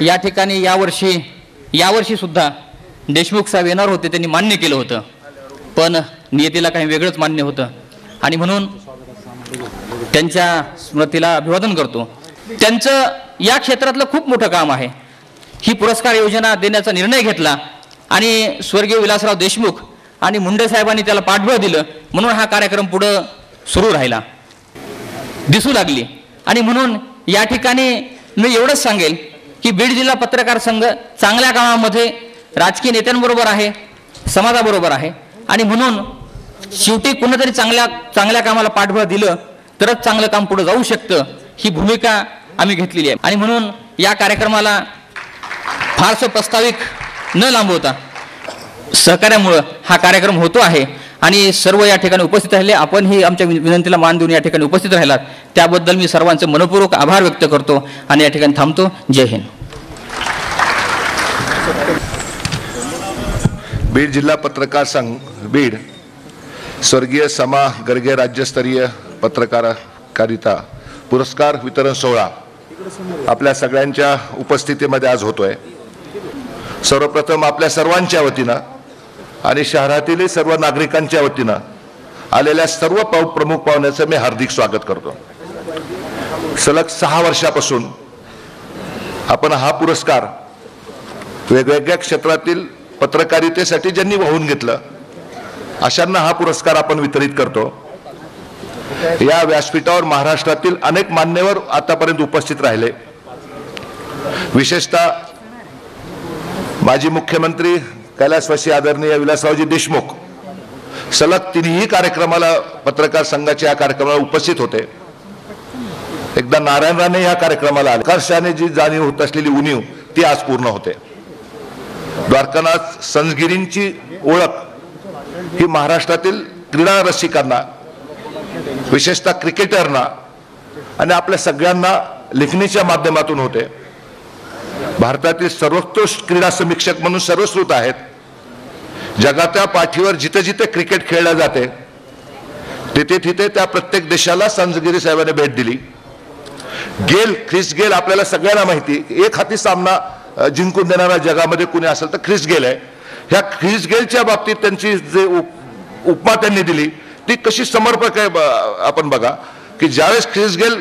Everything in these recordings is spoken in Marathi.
या ठिकाणी यावर्षी सुद्धा देशमुख साहेब येणार होते, त्यांनी मान्य केलं होतं, पण नियतीला काही वेगळंच मान्य होतं आणि म्हणून त्यांच्या स्मृतीला अभिवादन करतो. त्यांचं या क्षेत्रातलं खूप मोठं काम आहे. ही पुरस्कार योजना देण्याचा निर्णय घेतला आणि स्वर्गीय विलासराव देशमुख आणि मुंडे साहेबांनी त्याला पाठबळ दिलं, म्हणून हा कार्यक्रम पुढं सुरू राहिला, दिसू लागली. आणि म्हणून या ठिकाणी मी एवढंच सांगेल की बीड जिल्हा पत्रकार संघ चांगल्या कामामध्ये राजकीय नेत्यांबरोबर आहे, समाजाबरोबर आहे आणि म्हणून शेवटी कुणीतरी चांगल्या कामाला पाठबळ दिलं तरच चांगलं काम पुढे जाऊ शकतं, ही भूमिका आम्ही घेतलेली आहे. आणि म्हणून या कार्यक्रमाला फारसं प्रास्ताविक न लांबवता सहकार्यामुळं हा कार्यक्रम होतो आहे आणि सर्व या ठिकाणी उपस्थित राहिले. आपणही आमच्या विनंतीला मान देऊन या ठिकाणी उपस्थित राहिलात त्याबद्दल मी सर्वांचे मनपूर्वक आभार व्यक्त करतो आणि या ठिकाणी थांबतो. जय हिंद. बीड जिल्हा पत्रकार संघ बीड स्वर्गीय समा गर्गे राज्यस्तरीय पत्रकारिता पुरस्कार वितरण सोहळा आपल्या सगळ्यांच्या उपस्थितीमध्ये आज होतोय. सर्वप्रथम आपल्या सर्वांच्या वतीनं आणि शहरातील सर्व नागरिकांच्या वतीनं आलेल्या सर्व प्रमुख पाहुण्यांचं मी हार्दिक स्वागत करतो. सलग 6 वर्षापासून आपण हा पुरस्कार वेगवेगळ्या क्षेत्रातील पत्रकारितेसाठी ज्यांनी वाहून घेतलं अशांना हा पुरस्कार आपण वितरित करतो. या व्यासपीठावर महाराष्ट्रातील अनेक मान्यवर आतापर्यंत उपस्थित राहिले. विशेषतः माजी मुख्यमंत्री कैलासवासी आदरणीय विलासरावजी देशमुख सलग 3ही कार्यक्रमाला पत्रकार संघाच्या या कार्यक्रमाला उपस्थित होते. एकदा नारायण राणे या कार्यक्रमाला आले. कर्षाने जी जाणीव होत असलेली उणीव ती आज पूर्ण होते. द्वारकानाथ संजगिरींची ओळख ही महाराष्ट्रातील क्रीडा रसिकांना विशेषतः क्रिकेटरना आणि आपल्या सगळ्यांना लेखणीच्या माध्यमातून होते. भारतातील सर्वोत्कृष्ट क्रीडा समीक्षक म्हणून सर्वश्रुत आहेत. जगाच्या पाठीवर जिथे जिथे क्रिकेट खेळले जाते तिथे तिथे त्या प्रत्येक देशाला संजगिरी साहेबांनी भेट दिली. ख्रिस गेल आपल्याला सगळ्यांना माहिती, एक हाती सामना जिंकून देणारा जगामध्ये कुणी असेल तर ख्रिस गेल आहे. ह्या ख्रिस गेलच्या बाबतीत त्यांची जे उपमा त्यांनी दिली ती कशी समर्पक आहे आपण बघा की ज्यावेळेस ख्रिस गेल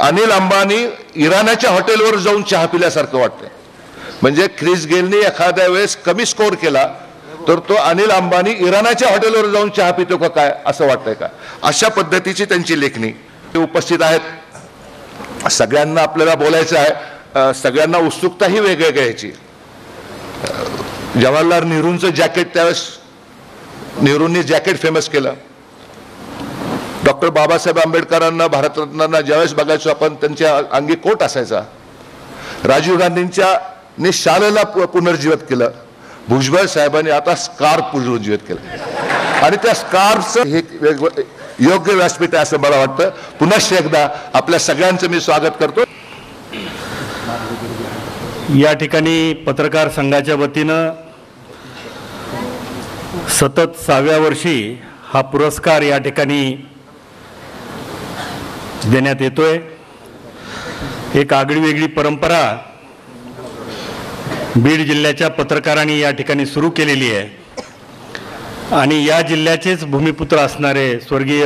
अनिल अंबानी इराणाच्या हॉटेलवर जाऊन चहा पिल्यासारखं वाटतं. म्हणजे ख्रिस गेलने एखाद्या वेळेस कमी स्कोर केला तर तो अनिल अंबानी इराणाच्या हॉटेलवर जाऊन चहा पितो का काय असं वाटतंय का. अशा पद्धतीची त्यांची लेखणी उपस्थित आहेत. सगळ्यांना आपल्याला बोलायचं आहे, सगळ्यांना उत्सुकताही वेगवेगळ्याची. जवाहरलाल नेहरूंचं जॅकेट त्यावेळेस नेहरूंनी जॅकेट फेमस केलं. डॉक्टर बाबासाहेब आंबेडकरांना भारतरत्नांना ज्यावेळेस बघायचो आपण त्यांच्या अंगी कोट असायचा. राजीव गांधींच्या शालला पुनर्जीवित केलं. भुजबळ साहेबांनी आता स्कार्फ पुनर्जीवित केलं आणि त्या स्कार्फचं हे योग्य व्यासपीठ आहे असं मला वाटतं. पुन्हा एकदा आपल्या सगळ्यांचं मी स्वागत करतो. या ठिकाणी पत्रकार संघाच्या वतीनं सतत 6व्या वर्षी हा पुरस्कार या ठिकाणी देण्यात येतोय. एक आगळीवेगळी परंपरा बीड जिल्ह्याच्या पत्रकारांनी या ठिकाणी सुरू केलेली आहे आणि या जिल्ह्याचेच भूमिपुत्र असणारे स्वर्गीय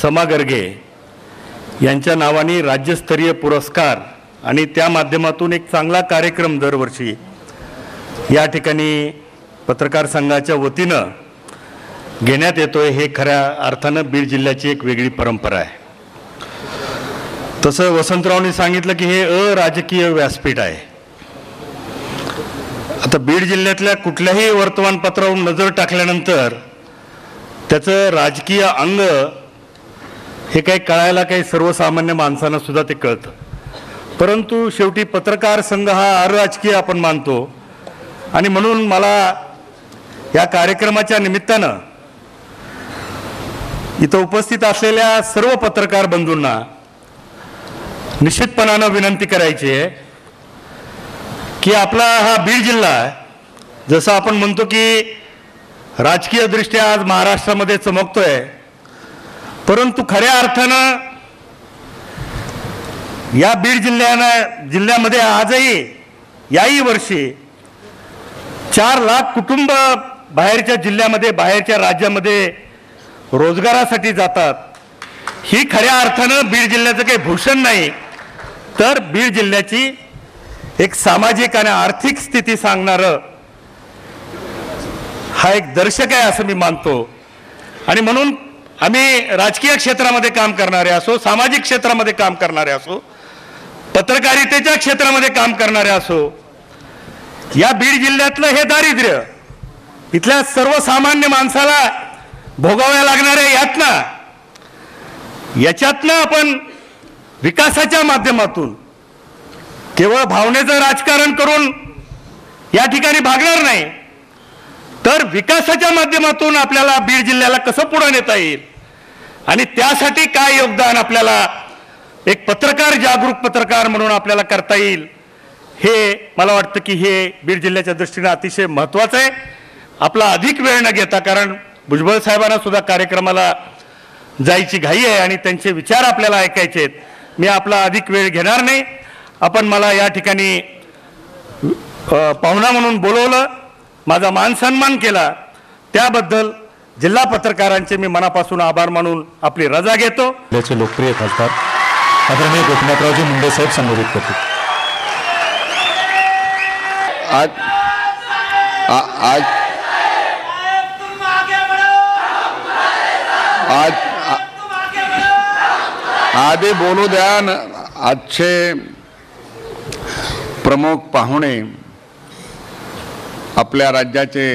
समा गर्गे यांच्या नावाने राज्यस्तरीय पुरस्कार आणि त्या माध्यमातून एक चांगला कार्यक्रम दरवर्षी या ठिकाणी पत्रकार संघाच्या वतीनं घेण्यात येतोय. हे खऱ्या अर्थानं बीड जिल्ह्याची एक वेगळी परंपरा आहे. तसं वसंतरावने सांगितलं की हे अराजकीय व्यासपीठ आहे. आता बीड जिल्ह्यातल्या कुठल्याही वर्तमानपत्रावर नजर टाकल्यानंतर त्याचं राजकीय अंग हे काही कळायला काही सर्वसामान्य माणसांना सुद्धा ते कळतं. परंतु शेवटी पत्रकार संघ हा अराजकीय आपण मानतो आणि म्हणून मला या कार्यक्रमाच्या निमित्तानं इथं उपस्थित असलेल्या सर्व पत्रकार बंधूंना निश्चितपणानं विनंती करायची आहे की आपला हा बीड जिल्हा जसं आपण म्हणतो की राजकीयदृष्ट्या आज महाराष्ट्रामध्ये चमकतोय, परंतु खऱ्या अर्थानं या बीड जिल्ह्यामध्ये आजही याही वर्षी 4 लाख कुटुंब बाहेरच्या जिल्ह्यामध्ये, बाहेरच्या राज्यामध्ये रोजगारासाठी जातात. ही खऱ्या अर्थानं बीड जिल्ह्याचं काही भूषण नाही, तर बीड जिल्ह्याची एक सामाजिक आणि आर्थिक स्थिती सांगणारं हा एक दर्शक आहे असं मी मानतो. आणि म्हणून आम्ही राजकीय क्षेत्रामध्ये काम करणारे असो, सामाजिक क्षेत्रामध्ये काम करणारे असो, पत्रकारितेच्या क्षेत्रामध्ये काम करणारे असो, या बीड जिल्ह्यातलं हे दारिद्र्य, इथल्या सर्वसामान्य माणसाला भोगाव्या लागणाऱ्या यातना, याच्यातनं आपण विकासाच्या माध्यमातून केवळ भावनेचं राजकारण करून या ठिकाणी भागणार नाही, तर विकासाच्या माध्यमातून आपल्याला बीड जिल्ह्याला कसं पुढे नेता येईल आणि त्यासाठी काय योगदान आपल्याला एक पत्रकार, जागरूक पत्रकार म्हणून आपल्याला करता येईल, हे मला वाटतं की हे बीड जिल्ह्याच्या दृष्टीने अतिशय महत्त्वाचं आहे. आपला अधिक वेळ न घेता, कारण भुजबळ साहेबांना सुद्धा कार्यक्रमाला जायची घाई आहे आणि त्यांचे विचार आपल्याला ऐकायचे आहेत, मी आपला अधिक वेळ घेणार नाही. आपण मला या ठिकाणी पाहुणा म्हणून बोलवलं, माझा मान सन्मान केला, त्याबद्दल जिल्हा पत्रकारांचे मी मनापासून आभार मानून आपली रजा घेतो. जिल्ह्याचे लोकप्रिय खासदार आदरणीय गोपीनाथरावजी मुंडे साहेब संबोधित करतील. आधी बोलू द्या. आजचे प्रमुख पाहुणे आपल्या राज्याचे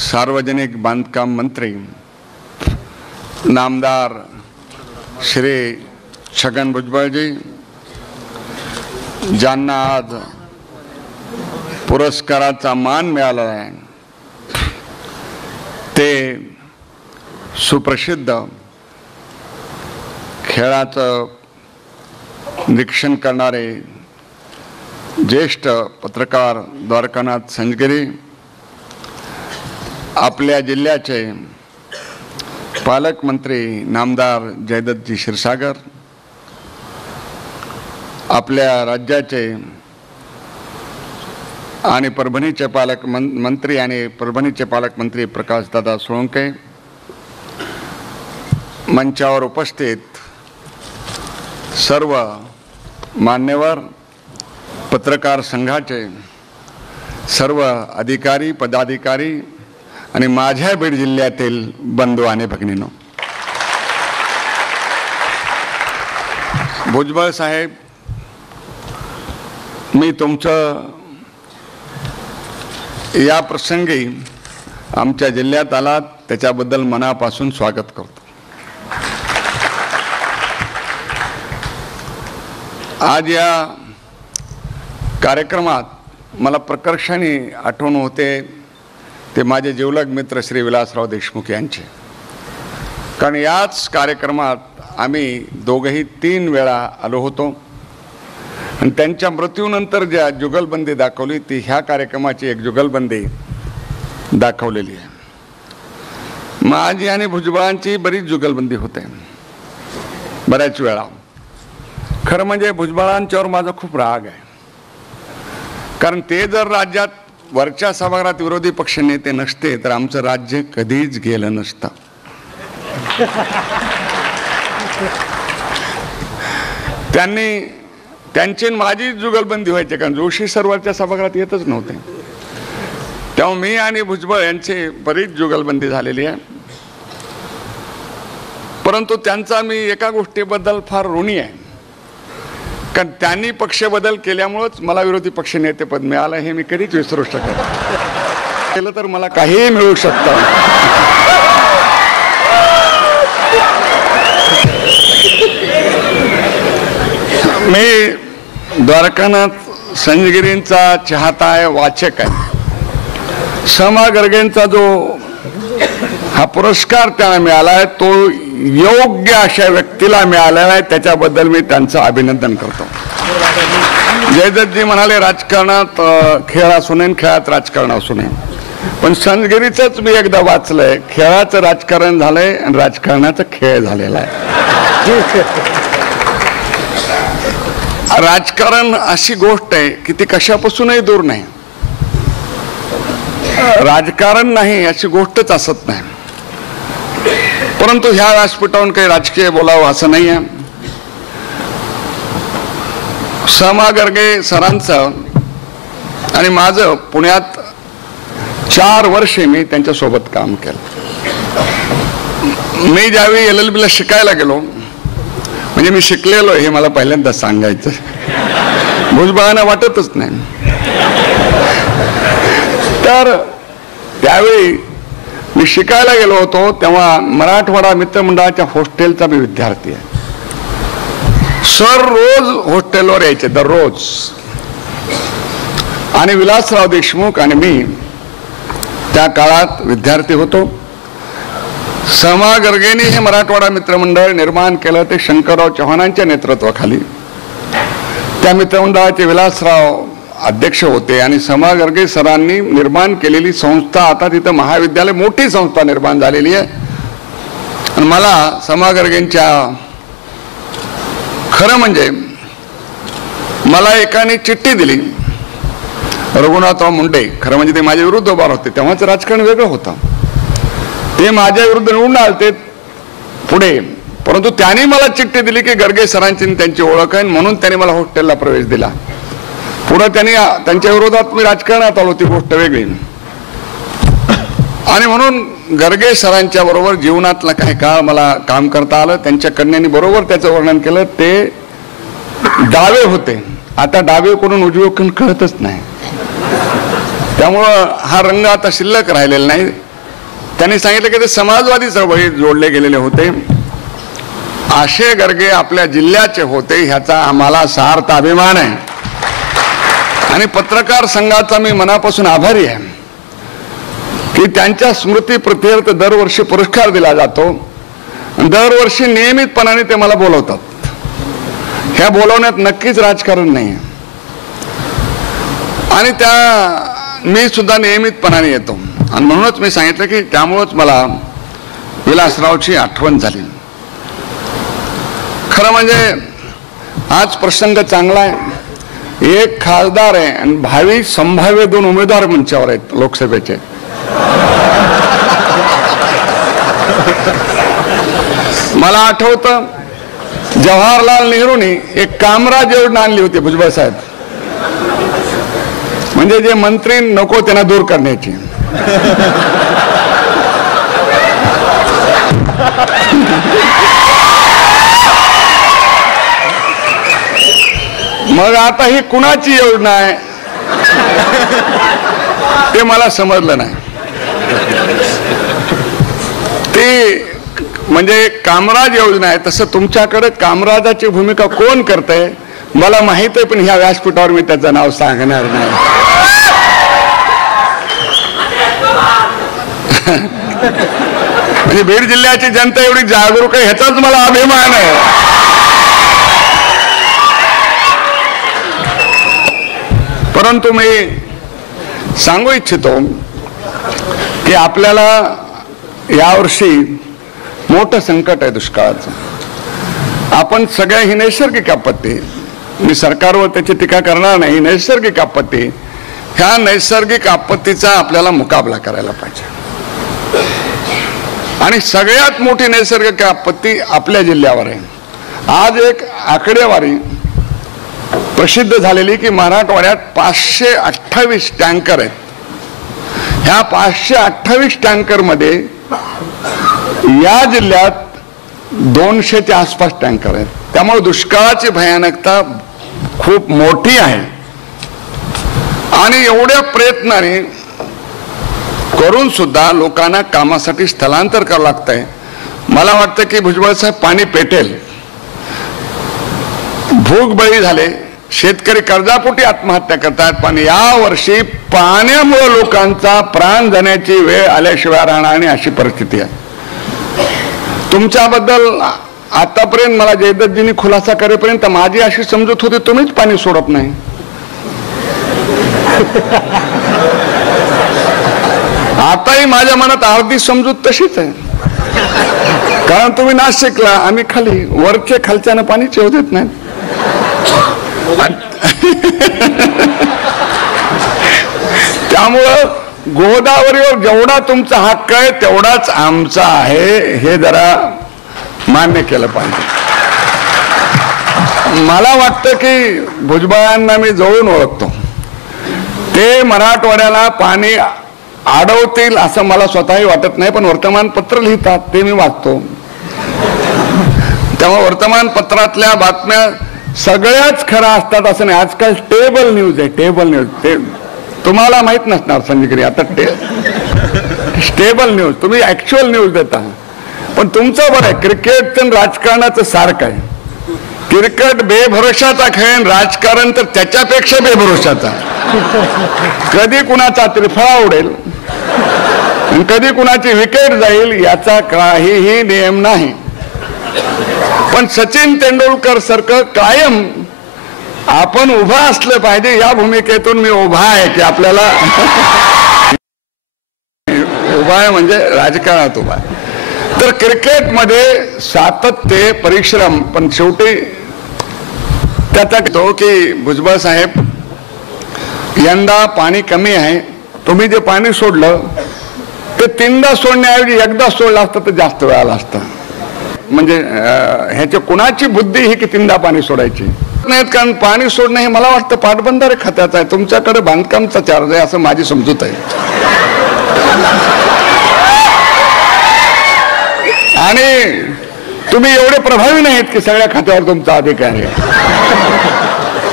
सार्वजनिक बांधकाम मंत्री नामदार श्री छगन भुजबळजी, ज्यांना आज पुरस्काराचा मान मिळाला आहे, ते सुप्रसिद्ध खेळाचं निरीक्षण करणारे ज्येष्ठ पत्रकार द्वारकानाथ संजगिरी, आपल्या जिल्ह्याचे पालकमंत्री नामदार जयदत्तजी क्षीरसागर, आपल्या राज्याचे आणि परभणीचे पालकमंत्री प्रकाशदादा सोळंके, मंचावर उपस्थित सर्व मान्यवर, पत्रकार संघाचे सर्व अधिकारी पदाधिकारी आणि माझ्या बीड जिल्ह्यातील बंधू आणि भगिनींनो, भुजबळ साहेब, मी तुमचं या प्रसंगी आमच्या जिल्ह्यात आलात त्याच्याबद्दल मनापासून स्वागत करतो. आज या कार्यक्रमात मला प्रकर्षाने आठवण होते ते माझे जिवलग मित्र श्री विलासराव देशमुख यांचे, कारण याच कार्यक्रमात आम्ही दोघंही 3 वेळा आलो होतो आणि त्यांच्या मृत्यूनंतर ज्या जुगलबंदी दाखवली ती ह्या कार्यक्रमाची एक जुगलबंदी दाखवलेली आहे. माझी आणि भुजबळांची बरीच जुगलबंदी होते बऱ्याच वेळा. खरं म्हणजे भुजबळांच्यावर माझा खूप राग आहे, कारण ते जर राज्यात वरच्या सभागृहात विरोधी पक्ष नेते नसते तर आमचं राज्य कधीच गेलं नसतं. त्यांची माझी जुगलबंदी व्हायची, कारण जोशी सरवरच्या सभागृहात येतच नव्हते. तेव्हा मी आणि भुजबळ यांची बरीच जुगलबंदी झालेली आहे. परंतु त्यांचा मी एका गोष्टीबद्दल फार ऋणी आहे, कारण त्यांनी पक्ष बदल केल्यामुळेच मला विरोधी पक्ष नेतेपद मिळालं, हे मी कधीच विसरू शकत केलं तर मला काहीही मिळू शकतं. मी द्वारकानाथ संजगिरींचा चाहता आहे, वाचक आहे. समा गर्गेंचा जो हा पुरस्कार त्यांना मिळाला आहे तो योग्य अशा व्यक्तीला मिळालेला आहे, त्याच्याबद्दल मी त्यांचं अभिनंदन करतो. जयदत्तजी म्हणाले राजकारणात खेळ असू नये, खेळात राजकारण असू नये, पण संजगिरीचंच मी एकदा वाचलंय, खेळाचं राजकारण झालंय आणि राजकारणाचा खेळ झालेला आहे. राजकारण अशी गोष्ट आहे की ती कशापासूनही दूर नाही. राजकारण नाही अशी गोष्टच असत नाही. परंतु ह्या व्यासपीठावरून काही राजकीय बोलावं असं नाही आहे. समा गर्गे सरांचं आणि माझं पुण्यात 4 वर्षे मी त्यांच्यासोबत काम केलं. मी ज्यावेळी LLB ला शिकायला गेलो, म्हणजे मी शिकलेलो हे मला पहिल्यांदा सांगायचं, भुजबळांना वाटतच नाही. तर त्यावेळी मी शिकायला गेलो होतो तेव्हा मराठवाडा मित्रमंडळाच्या हॉस्टेलचा मी विद्यार्थी आहे. सर रोज हॉस्टेलवर यायचे, दररोज. आणि विलासराव देशमुख आणि मी त्या काळात विद्यार्थी होतो. समा गर्गेंनी हे मराठवाडा मित्रमंडळ निर्माण केलं ते शंकरराव चव्हाणांच्या नेतृत्वाखाली. त्या मित्रमंडळाचे विलासराव अध्यक्ष होते आणि समा गर्गे सरांनी निर्माण केलेली संस्था आता तिथं महाविद्यालय मोठी संस्था निर्माण झालेली आहे. आणि मला समा गर्गेंच्या खरं म्हणजे मला एकाने चिठ्ठी दिली, रघुनाथराव मुंडे, खरं म्हणजे ते माझ्या विरुद्ध उभा होते. तेव्हाच राजकारण वेगळं होतं. ते माझ्या विरुद्ध निवडून आलते पुढे, परंतु त्यांनी मला चिठ्ठी दिली की गर्गे सरांची त्यांची ओळख आहे, म्हणून त्यांनी मला हॉस्टेलला प्रवेश दिला. पुढे त्यांनी त्यांच्या विरोधात मी राजकारणात आलो, ती गोष्ट वेगळी. आणि म्हणून गर्गे सरांच्या बरोबर जीवनातला काही काळ मला काम करता आलं. त्यांच्या कन्यांनी बरोबर त्याचं वर्णन केलं. ते डावे होते, आता डावे करून उजवे करून कळतच नाही. त्यामुळं हा रंग आता शिल्लक राहिलेला नाही. त्यांनी सांगितलं की ते समाजवादी चळवळीत जोडले गेलेले होते. असे गर्गे आपल्या जिल्ह्याचे होते, ह्याचा आम्हाला सार्थ अभिमान आहे. आणि पत्रकार संघाचा मी मनापासून आभारी आहे की त्यांच्या स्मृती प्रित्यर्थ दरवर्षी पुरस्कार दिला जातो. दरवर्षी नियमितपणाने ते मला बोलवतात. ह्या बोलवण्यात नक्कीच राजकारण नाही. आणि मी सुद्धा नियमितपणाने येतो. आणि म्हणूनच मी सांगितलं की त्यामुळंच मला विलासरावची आठवण झाली. खरं म्हणजे आज प्रसंग चांगला आहे. एक खासदार आहे आणि भावी संभाव्य 2 उमेदवार मंचावर आहेत लोकसभेचे. मला आठवतं जवाहरलाल नेहरूंनी एक कामराज योजना आणली होती भुजबळ साहेब, म्हणजे जे मंत्री नको त्यांना दूर करण्याची. मग आता ही कुणाची योजना आहे ते मला समजलं नाही. ती म्हणजे कामराज योजना आहे. तसं तुमच्याकडे कामराजाची भूमिका कोण करतंय मला माहित आहे, पण ह्या व्यासपीठावर मी त्याचं नाव सांगणार नाही. म्हणजे बीड जिल्ह्याची जनता एवढी जागरूक आहे ह्याचाच मला अभिमान आहे. परंतु मी सांगू इच्छितो की आपल्याला यावर्षी मोठं संकट आहे दुष्काळाचं. आपण सगळ्या ही नैसर्गिक आपत्ती, मी सरकारवर त्याची टीका करणार नाही, नैसर्गिक आपत्ती, ह्या नैसर्गिक आपत्तीचा आपल्याला मुकाबला करायला पाहिजे. आणि सगळ्यात मोठी नैसर्गिक आपत्ती आपल्या जिल्ह्यावर आहे. आज एक आकडेवारी प्रसिद्ध झालेली की मराठवाड्यात 528 टँकर आहेत. ह्या 528 टँकरमध्ये या जिल्ह्यात 200च्या आसपास टँकर आहेत. त्यामुळे दुष्काळाची भयानकता खूप मोठी आहे. आणि एवढ्या प्रयत्नाने करून सुद्धा लोकांना कामासाठी स्थलांतर करावं लागतंय. मला वाटतं की भुजबळ साहेब पाणी पेटेल. भूकबळी झाले, शेतकरी कर्जापोटी आत्महत्या करतात, पण या वर्षी पाण्यामुळे लोकांचा प्राण जाण्याची वेळ आल्याशिवाय राहणार नाही अशी परिस्थिती आहे. तुमच्याबद्दल आतापर्यंत मला जयदत्तजींनी खुलासा करेपर्यंत माझी अशी समजूत होती तुम्हीच पाणी सोडत नाही. आताही माझ्या मनात अर्धी समजूत तशीच आहे. कारण तुम्ही नाशिकला, आम्ही खाली, वरचे खालच्यानं पाणी येऊ देत नाही. त्यामुळं गोदावरीवर जेवढा तुमचा हक्क आहे तेवढाच आमचा आहे, हे जरा मान्य केलं पाहिजे. मला वाटतं की भुजबळांना मी जवळून ओळखतो. ते मराठवाड्याला पाणी अडवतील असं मला स्वतःही वाटत नाही, पण वर्तमानपत्र लिहितात ते मी वाचतो. त्यामुळे वर्तमानपत्रातल्या बातम्या सगळ्याच खऱ्या असतात असं नाही. आजकाल टेबल न्यूज आहे, टेबल न्यूज. ते तुम्हाला माहित नसणार संजयगिरी, आता स्टेबल न्यूज तुम्ही ऍक्च्युअल न्यूज देता. पण तुमचं बरं आहे, क्रिकेट राजकारणाचं सारखं आहे. क्रिकेट बेभरोशाचा खेळ, राजकारण तर त्याच्यापेक्षा बेभरोशाचा. कधी कुणाचा त्रिफळा उडेल, कधी कुणाची विकेट जाईल याचा काहीही नियम नाही. पण सचिन तेंडुलकर सारखं कायम आपण उभा असलं पाहिजे, या भूमिकेतून मी उभा आहे की आपल्याला उभा आहे म्हणजे राजकारणात उभा आहे. तर क्रिकेटमध्ये सातत्य, परिश्रम, पण शेवटी त्याचा तो की भुजबळ साहेब यंदा पाणी कमी आहे. तुम्ही जे पाणी सोडलं ते 3दा सोडण्याऐवजी एकदा सोडलं असतं तर जास्त वेळ आला असता. म्हणजे ह्याच्या कुणाची बुद्धी ही की 3दा पाणी सोडायची नाहीत, कारण पाणी सोडणं हे मला वाटतं पाटबंधारे खात्याचं आहे. तुमच्याकडे बांधकामचा चार्ज आहे असं माझी समजूत आहे. आणि तुम्ही एवढे प्रभावी नाहीत की सगळ्या खात्यावर तुमचा अधिकार आहे.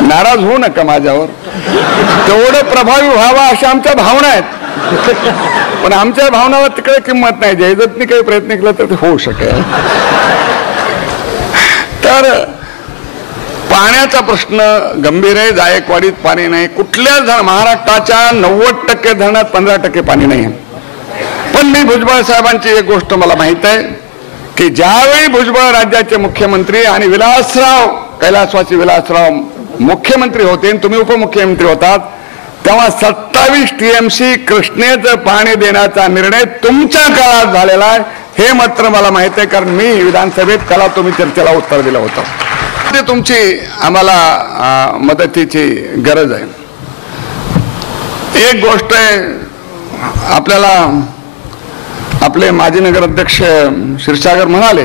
नाराज होऊ नका माझ्यावर. तेवढं प्रभावी व्हावा अशा आमच्या भावना आहेत, पण आमच्या भावनाला तिकडे किंमत नाही. जयदत्तनी काही प्रयत्न केला तर ते होऊ शकेल. तर पाण्याचा प्रश्न गंभीर आहे. जायकवाडीत पाणी नाही. कुठल्याच महाराष्ट्राच्या 90% धरणात 15% पाणी नाही. पण मी भुजबळ साहेबांची एक गोष्ट मला माहित आहे की ज्यावेळी भुजबळ राज्याचे मुख्यमंत्री आणि विलासराव, कैलासवासी विलासराव मुख्यमंत्री होते, तुम्ही उपमुख्यमंत्री होतात, तेव्हा 27 TMC कृष्णेचं पाणी देण्याचा निर्णय तुमच्या काळात झालेला आहे. हे मात्र मला माहित आहे, कारण मी विधानसभेत त्याला तुम्ही चर्चेला उत्तर दिलं होतं. ते तुमची आम्हाला मदतीची गरज आहे. एक गोष्ट आहे, आपल्याला आपले माजी नगराध्यक्ष क्षीरसागर म्हणाले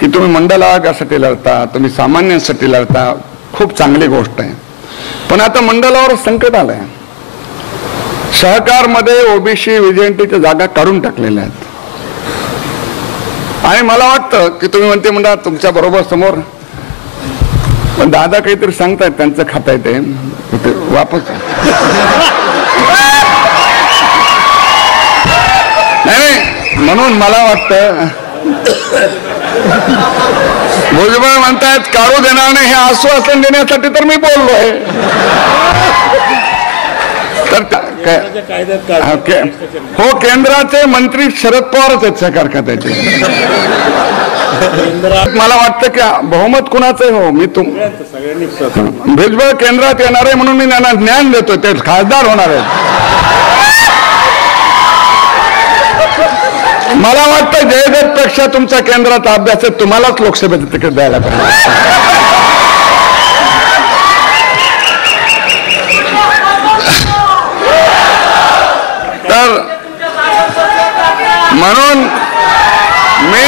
की तुम्ही मंडल आयोगासाठी लढता, तुम्ही सामान्यांसाठी लढता, खूप चांगली गोष्ट आहे. पण आता मंडलावर संकट आलंय. सहकारमध्ये ओबीसी विजयंतीच्या जागा काढून टाकलेल्या आहेत. आणि मला वाटतं की तुम्ही म्हणते म्हणता तुमच्या बरोबर समोर पण दादा काहीतरी सांगतायत, त्यांचं खाता येते वापस. नाही, म्हणून मला वाटतं भुजबळ म्हणतायत काढू देणार नाही, हे आश्वासन देण्यासाठी तर मी बोललोय. तर हो, केंद्राचे मंत्री शरद पवारच आहेत सहकार खात्याचे. मला वाटतं की बहुमत कुणाचं आहे. हो, मी भुजबळ केंद्रात येणार आहे म्हणून मी त्यांना ज्ञान देतो, ते खासदार होणार आहेत. मला वाटतं जयदत्त पेक्षा तुमचा केंद्राचा अभ्यास आहे, तुम्हालाच लोकसभेचं तिकीट द्यायला पाहिजे. तर म्हणून मी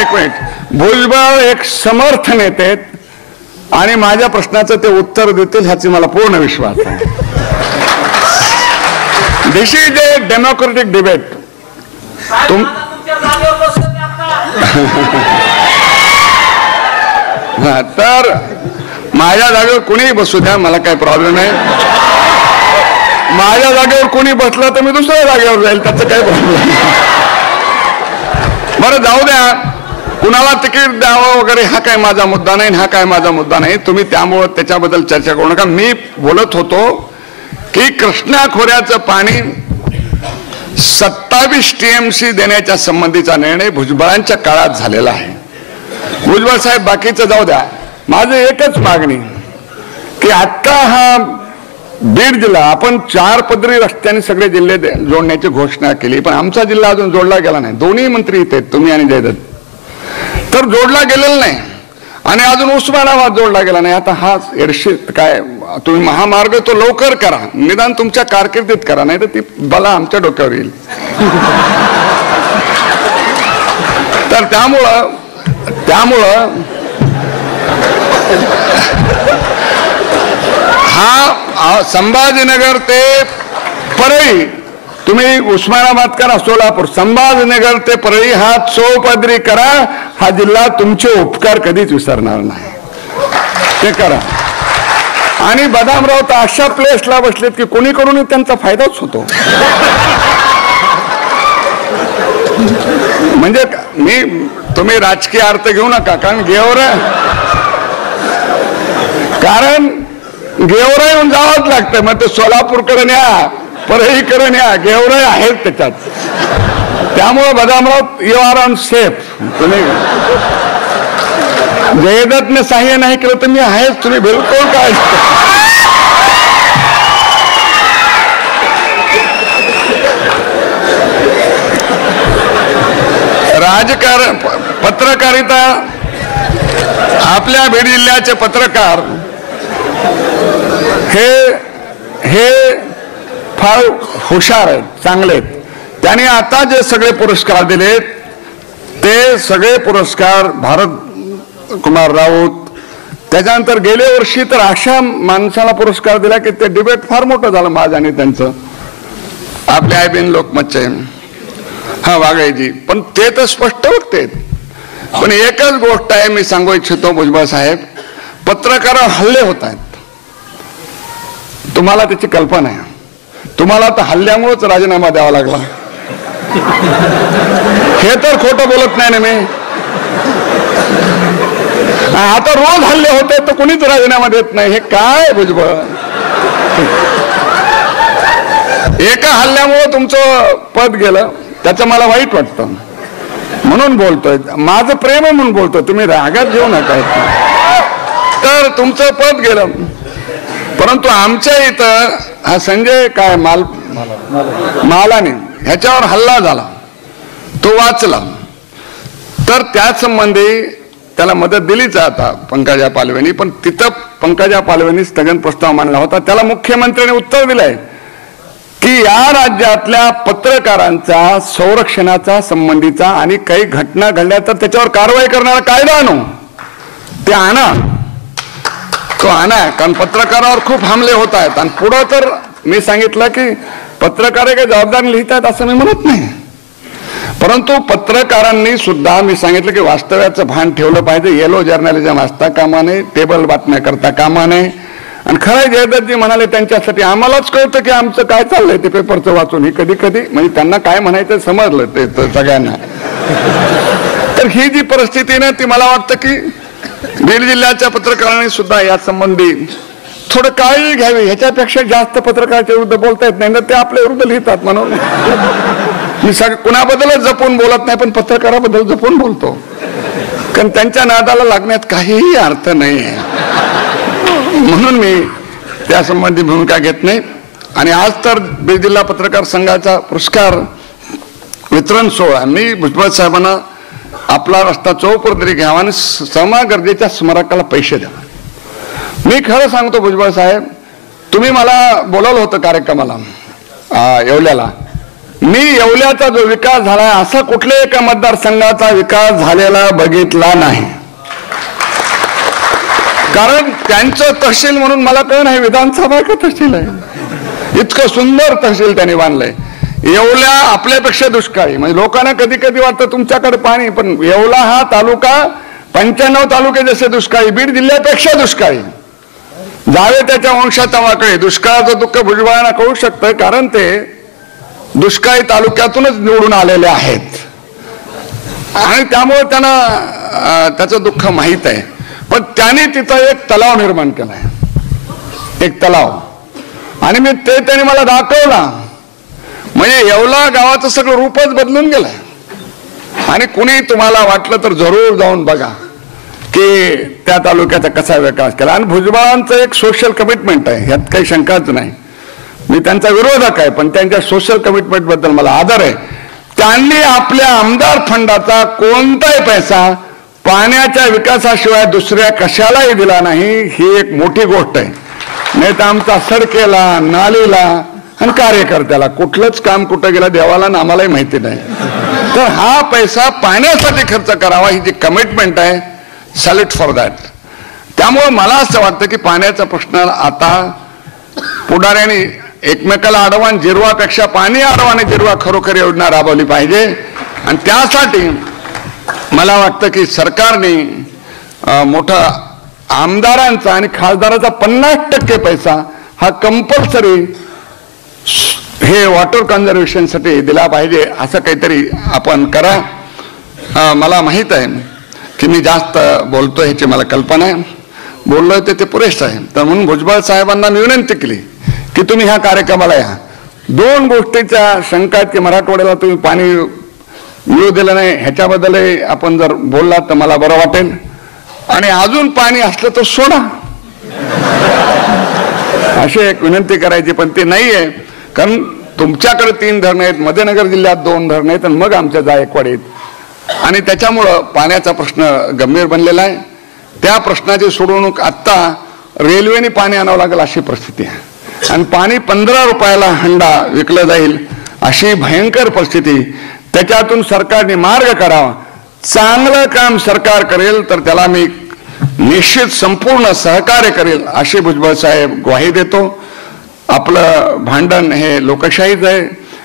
एक मिनिट, भुजबळ एक समर्थ नेते आहेत आणि माझ्या प्रश्नाचं ते उत्तर देतील ह्याची मला पूर्ण विश्वास आहे. दिस इज ए डेमोक्रेटिक डिबेट. तर माझ्या जागेवर कुणीही बसू द्या, मला काही प्रॉब्लेम नाही. माझ्या जागेवर कोणी बसलं तर मी दुसऱ्या जागेवर जाईल, त्याचं काही प्रॉब्लेम नाही. बरं, जाऊ द्या, कुणाला तिकीट द्यावं वगैरे हा काय माझा मुद्दा नाही, हा काय माझा मुद्दा नाही. तुम्ही त्यामुळं त्याच्याबद्दल चर्चा करू नका. मी बोलत होतो की कृष्णा खोऱ्याचं पाणी 27 TMC देण्याच्या संबंधीचा निर्णय भुजबळांच्या काळात झालेला आहे. भुजबळ साहेब बाकीचं जाऊ द्या, माझं एकच मागणी की आता हा बीड जिल्हा, आपण 4 पदरी रस्त्याने सगळे जिल्हे जोडण्याची घोषणा केली, पण आमचा जिल्हा अजून जोडला गेला नाही. दोन्ही मंत्री इथे, तुम्ही आणि जयदत्त, तर जोडला गेलेला नाही. आणि अजून उस्मानाबाद जोडला गेला नाही. आता हा एडशे काय तुम्ही महामार्ग तो लवकर करा, निदान तुमच्या कारकिर्दीत करा, नाही तर ती बला आमच्या डोक्यावर येईल. तर त्यामुळं हा संभाजीनगर ते परळी, तुम्ही उस्मानाबाद करा, सोलापूर, संभाजीनगर ते परळी हा चौपदरी करा. हा जिल्हा तुमचे उपकार कधीच विसरणार नाही, ते करा. आणि बदामराव तर अशा प्लेसला बसलेत की कोणीकडून त्यांचा फायदाच होतो. म्हणजे तुम्ही राजकीय अर्थ घेऊ नका, कारण गेवरा येऊन जावंच लागतं. मग ते सोलापूरकडे न्या, परळीकडे न्या, गेवराई आहेत त्याच्यात. त्यामुळे Badamrao you are on safe. तुम्ही जयदत्तने सहाय्य नाही केलं तर मी आहेच, तुम्ही बिलकुल काय. राजकारण, पत्रकारिता, आपल्या बीड जिल्ह्याचे पत्रकार हे फार हुशार आहेत, चांगले आहेत. त्यांनी आता जे सगळे पुरस्कार दिलेत ते सगळे पुरस्कार भारत कुमार राऊत, त्याच्यानंतर गेल्या वर्षी तर अशा माणसाला पुरस्कार दिला की ते डिबेट फार मोठं झालं माझं आणि त्यांचं, आपले आयबीन लोकमतचे वाघाईजी. पण ते तर स्पष्ट वक्ते. पण एकच गोष्ट आहे मी सांगू इच्छितो भुजबळ साहेब, पत्रकारावर हल्ले होत आहेत. तुम्हाला त्याची कल्पना आहे. तुम्हाला तर हल्ल्यामुळेच राजीनामा द्यावा लागला. हे तर खोटं बोलत नाही ना मी. आता रोज हल्ले होते तर कोणीच राजीनामा देत नाही. हे काय भुजबळ, एका हल्ल्यामुळे तुमचं पद गेलं, त्याचं मला वाईट वाटतं म्हणून बोलतोय. माझं प्रेम आहे म्हणून बोलतोय, तुम्ही रागात घेऊ नका. तर तुमचं पद गेलं, परंतु आमच्या इथं हा संजय काय मालाने ह्याच्यावर हल्ला झाला, तो वाचला. तर त्या संबंधी त्याला मदत दिलीच आता पंकजा पालवेंनी. पण तिथं पंकजा पालवेंनी स्थगन प्रस्ताव मांडला होता. त्याला मुख्यमंत्र्यांनी उत्तर दिलंय की या राज्यातल्या पत्रकारांचा संरक्षणाचा संबंधीचा आणि काही घटना घडल्या तर त्याच्यावर कारवाई करणारा कायदा आणू, ते आणा, तो आणा. कारण पत्रकारावर खूप हमले होत आहेत. आणि पुढं तर मी सांगितलं की पत्रकार काही जबाबदारी लिहितात असं मी म्हणत नाही, परंतु पत्रकारांनी सुद्धा मी सांगितलं की वास्तव्याचं भान ठेवलं पाहिजे. येलो जर्नलिझम असता कामा नये, टेबल बातम्या करता कामा नये. आणि खरं जयदत्तजी म्हणाले त्यांच्यासाठी आम्हालाच कळतं की आमचं काय चाललंय ते पेपरचं वाचून. ही कधी कधी म्हणजे त्यांना काय म्हणायचं समजलं ते सगळ्यांना. तर ही जी परिस्थिती ना ती मला वाटतं की बीड जिल्ह्याच्या पत्रकारांनी सुद्धा या संबंधी थोडं काळजी घ्यावी. ह्याच्यापेक्षा जास्त पत्रकाराच्या विरुद्ध बोलता येत नाही ना, ते आपल्या विरुद्ध लिहितात. म्हणून मी कुणाबद्दलच जपून बोलत नाही, पण पत्रकाराबद्दल जपून बोलतो, कारण त्यांच्या नादाला लागण्यात काहीही अर्थ नाही आहे. म्हणून मी त्या संबंधी भूमिका घेत नाही. आणि आज तर बीड जिल्हा पत्रकार संघाचा पुरस्कार वितरण सोहळा, मी भुजबळ साहेबांना आपला रस्ता चौपदरी घ्यावा आणि समा गरजेच्या स्मारकाला पैसे द्या. मी खरं सांगतो भुजबळ साहेब, तुम्ही मला बोलावलं होतं कार्यक्रमाला येवल्याला. मी येवल्याचा जो विकास झाला असा कुठल्याही एका मतदारसंघाचा विकास झालेला बघितला नाही. कारण त्यांचं तहसील म्हणून मला कळलं नाही विधानसभा का तहसील आहे. इतकं सुंदर तहसील त्यांनी बांधलंय. येवला आपल्यापेक्षा दुष्काळी, म्हणजे लोकांना कधी कधी वाटतं तुमच्याकडे पाणी, पण येवला हा तालुका 95 तालुके जसे दुष्काळी, बीड जिल्ह्यापेक्षा दुष्काळी. जावे त्याच्या वंशाच्या वाकडे. दुष्काळाचं दुःख भुजबळांना कळू शकतं, कारण ते दुष्काळी तालुक्यातूनच निवडून आलेले आहेत आणि त्यामुळे त्यांना त्याचं दुःख माहीत आहे. पण त्यांनी तिथं एक तलाव निर्माण केलाय, एक तलाव, आणि मी ते त्यांनी मला दाखवला. म्हणजे येवला गावाचं सगळं रूपच बदलून गेलंय. आणि कुणी तुम्हाला वाटलं तर जरूर जाऊन बघा की त्या तालुक्याचा कसा विकास केला. आणि भुजबळांचं एक सोशल कमिटमेंट आहे, यात काही शंकाच नाही. मी त्यांचा विरोधक आहे, पण त्यांच्या सोशल कमिटमेंट बद्दल मला आदर आहे. त्यांनी आपल्या आमदार फंडाचा कोणताही पैसा पाण्याच्या विकासाशिवाय दुसऱ्या कशालाही दिला नाही, ही एक मोठी गोष्ट आहे. नाही तर आमचा सडकेला, नालीला आणि कार्यकर्त्याला कुठलंच काम कुठं गेलं देवाला आणि आम्हालाही माहिती नाही. तर हा पैसा पाण्यासाठी खर्च करावा ही जी कमिटमेंट आहे, सॅल्यूट फॉर दॅट. त्यामुळं मला असं वाटतं की पाण्याचा प्रश्न आता पुढाऱ्यांनी एकमेकाला अडवान जिरवापेक्षा पाणी अडवाने जिरवा खरोखर योजना राबवली पाहिजे. आणि त्यासाठी मला वाटतं की सरकारने मोठा आमदारांचा आणि खासदाराचा 50% पैसा हा कंपल्सरी हे वॉटर कन्झर्वेशनसाठी दिला पाहिजे. असं काहीतरी आपण करा. मला माहीत आहे की मी जास्त बोलतो ह्याची मला कल्पना आहे. बोललोय ते पुरेसं आहे. तर म्हणून भुजबळ साहेबांना मी विनंती केली की तुम्ही ह्या कार्यक्रमाला या. 2 गोष्टीच्या शंका आहेत की मराठवाड्याला तुम्ही पाणी मिळू दिलं नाही, ह्याच्याबद्दलही आपण जर बोललात तर मला बरं वाटेल. आणि अजून पाणी असलं तर सोडा, अशी एक विनंती करायची. पण ते नाही आहे, कारण तुमच्याकडे 3 धरणं आहेत, मध्यनगर जिल्ह्यात 2 धरणं आहेत आणि मग आमच्या जायकवाडीत. आणि त्याच्यामुळं पाण्याचा प्रश्न गंभीर बनलेला आहे. त्या प्रश्नाची सोडवणूक आत्ता रेल्वेने पाणी आणावं लागेल अशी परिस्थिती आहे. आणि पाणी 15 रुपयाला हंडा विकलं जाईल अशी भयंकर परिस्थिती. त्याच्यातून सरकारने मार्ग करावा. चांगलं काम सरकार करेल तर त्याला मी निश्चित संपूर्ण सहकार्य करेल अशी भुजबळ साहेब ग्वाही देतो. आपलं भांडण हे लोकशाहीच आहे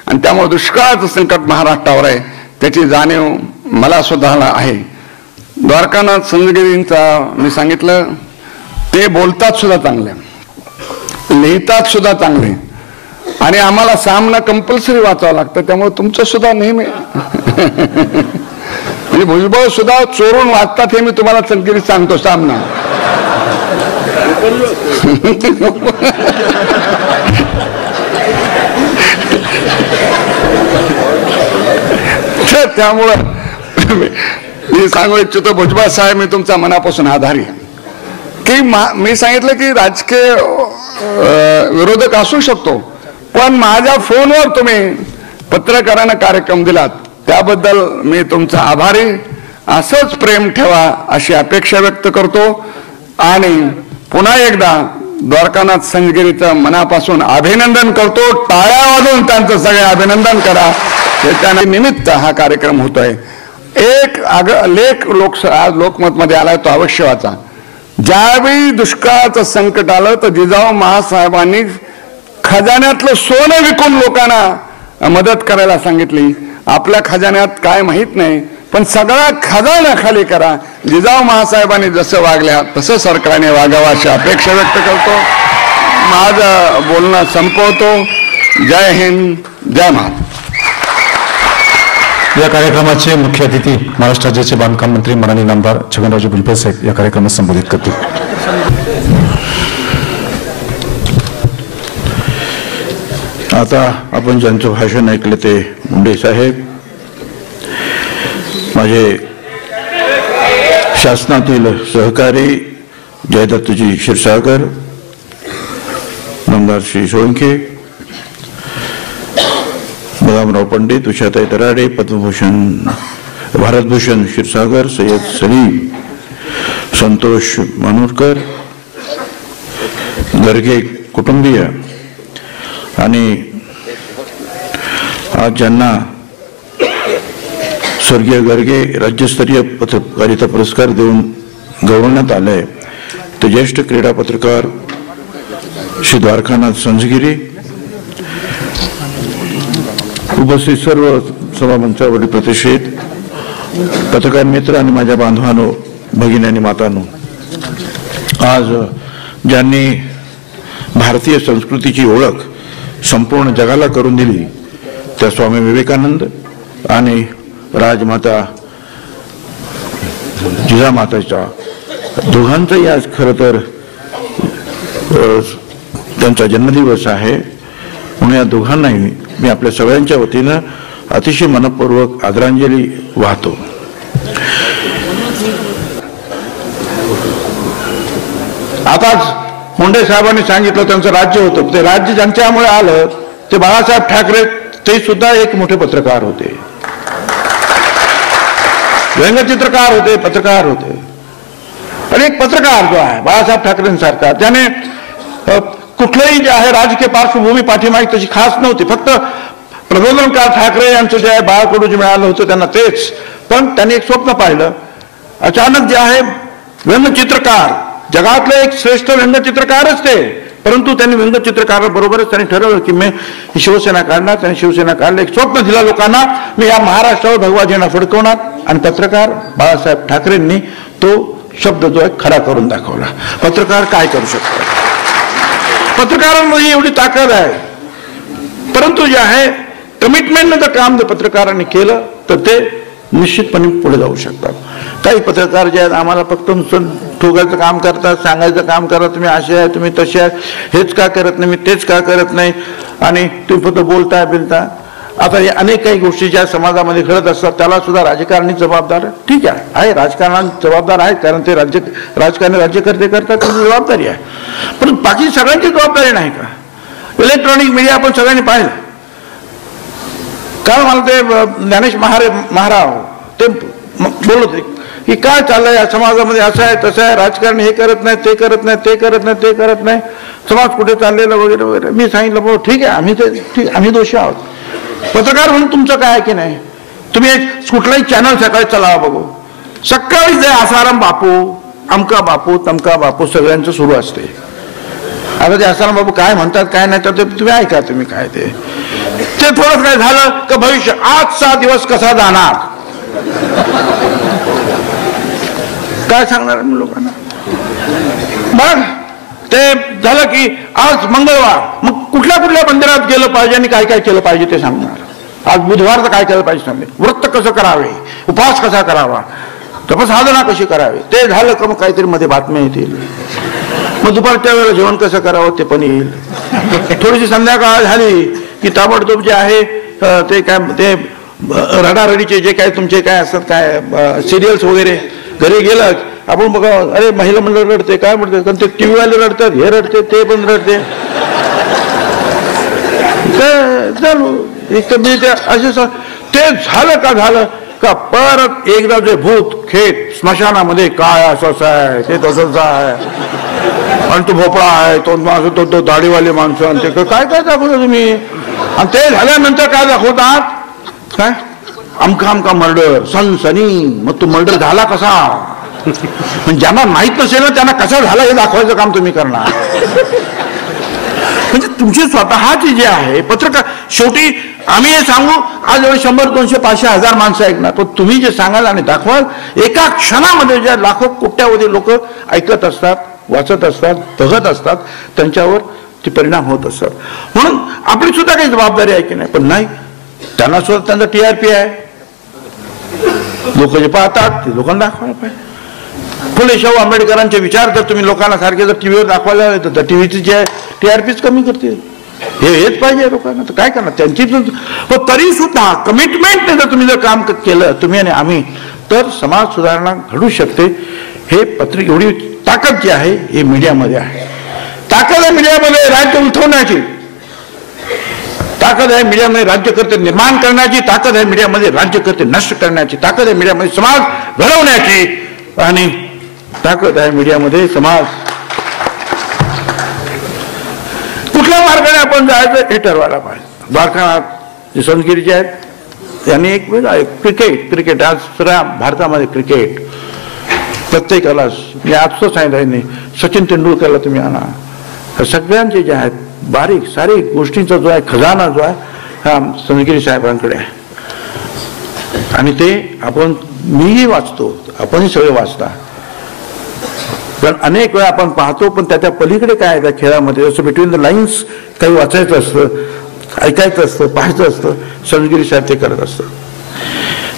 आणि त्यामुळे दुष्काळाचं संकट महाराष्ट्रावर आहे त्याची जाणीव मला सुद्धा आहे. द्वारकानाथ संजगिरींचा मी सांगितलं, ते बोलतात सुद्धा चांगले, लिहितात सुद्धा चांगले आणि आम्हाला सामना कंपल्सरी वाचावं लागतं. त्यामुळे तुमचं सुद्धा नेहमी म्हणजे भुजबळ सुद्धा चोरून वाचतात हे मी तुम्हाला संजगिरीत सांगतो. सामना त्यामुळं मी सांगू इच्छितो भुजबळ साहेब, मी तुमचा मनापासून आभारी आहे की मी सांगितलं की राजकीय विरोधक असू शकतो, पण माझ्या फोनवर तुम्ही पत्रकारांना कार्यक्रम दिलात त्याबद्दल मी तुमचा आभारी. असंच प्रेम ठेवा अशी अपेक्षा व्यक्त करतो. आणि पुन्हा एकदा द्वारकानाथ संजगिरीचं मनापासून अभिनंदन करतो. टाळ्या वाजवून त्यांचं सगळे अभिनंदन करा. त्याच्या निमित्त हा कार्यक्रम होतोय. एक लेख आज लोकमत मध्ये आलाय, तो अवश्य वाचा. ज्यावेळी दुष्काळाचं संकट आलं तर जिजाऊ महासाहेबांनी खजान्यातलं सोनं विकून लोकांना मदत करायला सांगितली. आपल्या खजान्यात काय माहित नाही, पण सगळा खजाना खाली करा. जिजाऊ महासाहेबांनी जसं वागल्या तसं सरकारने वागावं अशी अपेक्षा व्यक्त करतो. माझं बोलणं संपवतो. जय हिंद, जय महाराष्ट्र. या कार्यक्रमाचे मुख्य अतिथी महाराष्ट्र राज्याचे बांधकाम मंत्री माननीय आमदार छगनरावजी भुजबळ साहेब या कार्यक्रमात संबोधित करतील. आता आपण ज्यांचं भाषण ऐकलं ते मुंडे साहेब, माझे शासनातील सहकारी जयदत्तजी क्षीरसागर, नामदार श्री सोळंके, बदामराव पंडित, उषाताई दराडे, पद्मभूषण भारतभूषण क्षीरसागर, सय्यद सलीम, संतोष मानूरकर, गर्गे कुटुंबीय आणि आज ज्यांना स्वर्गीय गर्गे राज्यस्तरीय पत्रकारिता पुरस्कार देऊन गौरवण्यात आले ते ज्येष्ठ क्रीडा पत्रकार श्री द्वारकानाथ संजगिरी, उपस्थित सर्व सभामंचावरील प्रतिष्ठित पत्रकार मित्र आणि माझ्या बांधवांनो, भगिनी आणि मातांनो, आज ज्यांनी भारतीय संस्कृतीची ओळख संपूर्ण जगाला करून दिली त्या स्वामी विवेकानंद आणि राजमाता जिजामाताच्या दोघांचाही आज खरं तर त्यांचा जन्मदिवस आहे. म्हणून या दोघांनाही मी आपल्या सगळ्यांच्या वतीनं अतिशय मनपूर्वक आदरांजली वाहतो. आताच मुंडे साहेबांनी सांगितलं त्यांचं राज्य होतं, ते राज्य ज्यांच्यामुळे आलं ते बाळासाहेब ठाकरे, ते सुद्धा एक मोठे पत्रकार होते. व्यंगचित्रकार होते, पत्रकार होते. आणि एक पत्रकार जो आहे बाळासाहेब ठाकरेंसारखा, त्याने कुठलंही जे आहे राजकीय पार्श्वभूमी पाठीमागे त्याची खास नव्हती, फक्त प्रबोधनकार ठाकरे यांचं जे आहे बाळकडू जे मिळालं होतं त्यांना तेच. पण त्यांनी एक स्वप्न पाहिलं. अचानक जे आहे व्यंगचित्रकार, जगातले एक श्रेष्ठ व्यंगचित्रकारच ते, परंतु त्यांनी व्यंगचित्रकाराबरोबरच त्यांनी ठरवलं की मी शिवसेना काढणार. त्यांनी शिवसेना काढलं, एक स्वप्न दिलं लोकांना, मी या महाराष्ट्रावर भगवा झेंडा फडकवणार. आणि पत्रकार बाळासाहेब ठाकरेंनी तो शब्द जो आहे खरा करून दाखवला. पत्रकार काय करू शकतो, पत्रकारांमध्ये एवढी ताकद आहे. परंतु जे आहे कमिटमेंटनं जर काम जर पत्रकारांनी केलं तर ते निश्चितपणे पुढे जाऊ शकतात. काही पत्रकार जे आहेत आम्हाला फक्त ठोकायचं काम करतात, सांगायचं काम करतात, तुम्ही असे आहे, तुम्ही तसे आहे, हेच का करत नाही, मी तेच का करत नाही, आणि तुम्ही फक्त बोलताय बिलता. आता हे अनेक काही गोष्टी ज्या समाजामध्ये घडत असतात त्याला सुद्धा राजकारणी जबाबदार ठीक आहे, राजकारणात जबाबदार आहेत, कारण ते राजकारणी राज्यकर्ते करतात, त्याची जबाबदारी आहे. पण बाकी सगळ्यांची जबाबदारी नाही का? इलेक्ट्रॉनिक मीडिया आपण सगळ्यांनी पाहिलं. कारण मला ते ज्ञानेश महाराव ते बोलत होते की काय चाललंय या समाजामध्ये, असं आहे तसं आहे, राजकारणी हे करत नाही, ते करत नाही, ते करत नाही, ते करत नाही, समाज कुठे चाललेलं वगैरे वगैरे. मी सांगितलं बाबा ठीक आहे, आम्ही दोषी आहोत. पत्रकार म्हणून तुमचं काय आहे की नाही, तुम्ही एक कुठलाही चॅनल सकाळी चलावा बघू, सकाळी जे आसाराम बापू, अमका बापू, तमका बापू सगळ्यांचं सुरू असते. आता ते आसाराम बापू काय म्हणतात काय नाही तर तुम्ही ऐका, तुम्ही काय ते थोडं काय झालं का भविष्य आजचा दिवस कसा जाणार काय सांगणार मी लोकांना. बघ ते झालं की आज मंगळवार, मग कुठल्या कुठल्या मंदिरात गेलं पाहिजे आणि काय काय केलं पाहिजे ते सांगणार. आज बुधवारचं काय केलं पाहिजे सांगते, व्रत कसं करावे, उपवास कसा करावा, तपसाधना कशी करावी, ते झालं का मग काहीतरी मध्ये बातम्या येतील. मग दुपारच्या वेळेला जेवण कसं करावं ते पण येईल. थोडीशी संध्याकाळ झाली की ताबडतोब जे आहे ते काय ते रडारडीचे जे काय तुमचे काय असतात काय सिरियल्स वगैरे, घरी गेलं आपण बघा अरे महिला मंडळ रडते काय म्हणते, कारण ते टीव्ही वाले रडतात, हे रडते ते पण रडते. असे ते झालं का झालं का परत एकदा जे भूत खेत स्मशानामध्ये काय असं आहे ते तसंच आहे, आणि तो भोपळा आहे, तो माणसं तो दाढीवाले माणसं, आणि ते काय काय दाखवता तुम्ही. आणि ते झाल्यानंतर काय दाखवतात, काय अमका अमका मर्डर सनसनी. मग तो मर्डर झाला कसा, म्हणजे ज्यांना माहित नसेल ना त्यांना कसा झाला हे दाखवायचं काम तुम्ही करणार. म्हणजे तुमची स्वतःची जे आहे पत्रकार, शेवटी आम्ही हे सांगू आज एवढे 100, 200, 500, 1000 माणसं ऐकणार, पण तुम्ही जे सांगाल आणि दाखवाल एका क्षणामध्ये ज्या लाखो कोट्यावधी लोक ऐकत असतात, वाचत असतात, बघत असतात, त्यांच्यावर ते परिणाम होत असतात. म्हणून आपली सुद्धा काही जबाबदारी आहे की नाही, पण नाही त्यांना सुद्धा त्यांचा TRP आहे, लोक जे पाहतात ते लोकांना दाखवायला पाहिजे. फुले शाहू आंबेडकरांचे विचार जर तुम्ही लोकांना सारखे जर टीव्हीवर दाखवायला तर टीव्हीची जे TRPच कमी करतील. हेच पाहिजे लोकांना, तर काय करणार त्यांची. पण तरी सुद्धा कमिटमेंटने जर तुम्ही जर काम केलं तुम्ही आणि आम्ही, तर समाज सुधारणा घडू शकते. हे पत्रिका एवढी ताकद जी आहे हे मीडियामध्ये आहे. ताकद आहे मीडियामध्ये राज्य उठवण्याची, ताकद आहे मीडियामध्ये राज्यकर्ते निर्माण करण्याची, ताकद आहे मीडियामध्ये राज्यकर्ते नष्ट करण्याची, ताकद आहे मीडियामध्ये समाज घडवण्याची, आणि ताकद आहे मीडियामध्ये समाज कुठल्या मार्गाने आपण जायचं हे ठरवायला पाहिजे. द्वारकानाथ जे संतगिरी जे आहेत यांनी एक वेगळा क्रिकेट आज सगळ्या भारतामध्ये क्रिकेट प्रत्येकाला, मी आजचं सांगितलं सचिन तेंडुलकरला तुम्ही आणा, सगळ्यांचे जे आहेत बारीक सारीक गोष्टींचा जो आहे खजाना जो आहे हा संतगिरी साहेबांकडे आहे. आणि ते आपण मीही वाचतो, आपणही सगळे वाचता, कारण अनेक वेळा आपण पाहतो, पण त्याच्या पलीकडे काय आहे त्या खेळामध्ये, जसं बिटवीन द लाईन्स काही वाचायचं असतं, ऐकायचं असतं, पाहायचं असतं, संतगिरी साहेब ते करत असतं.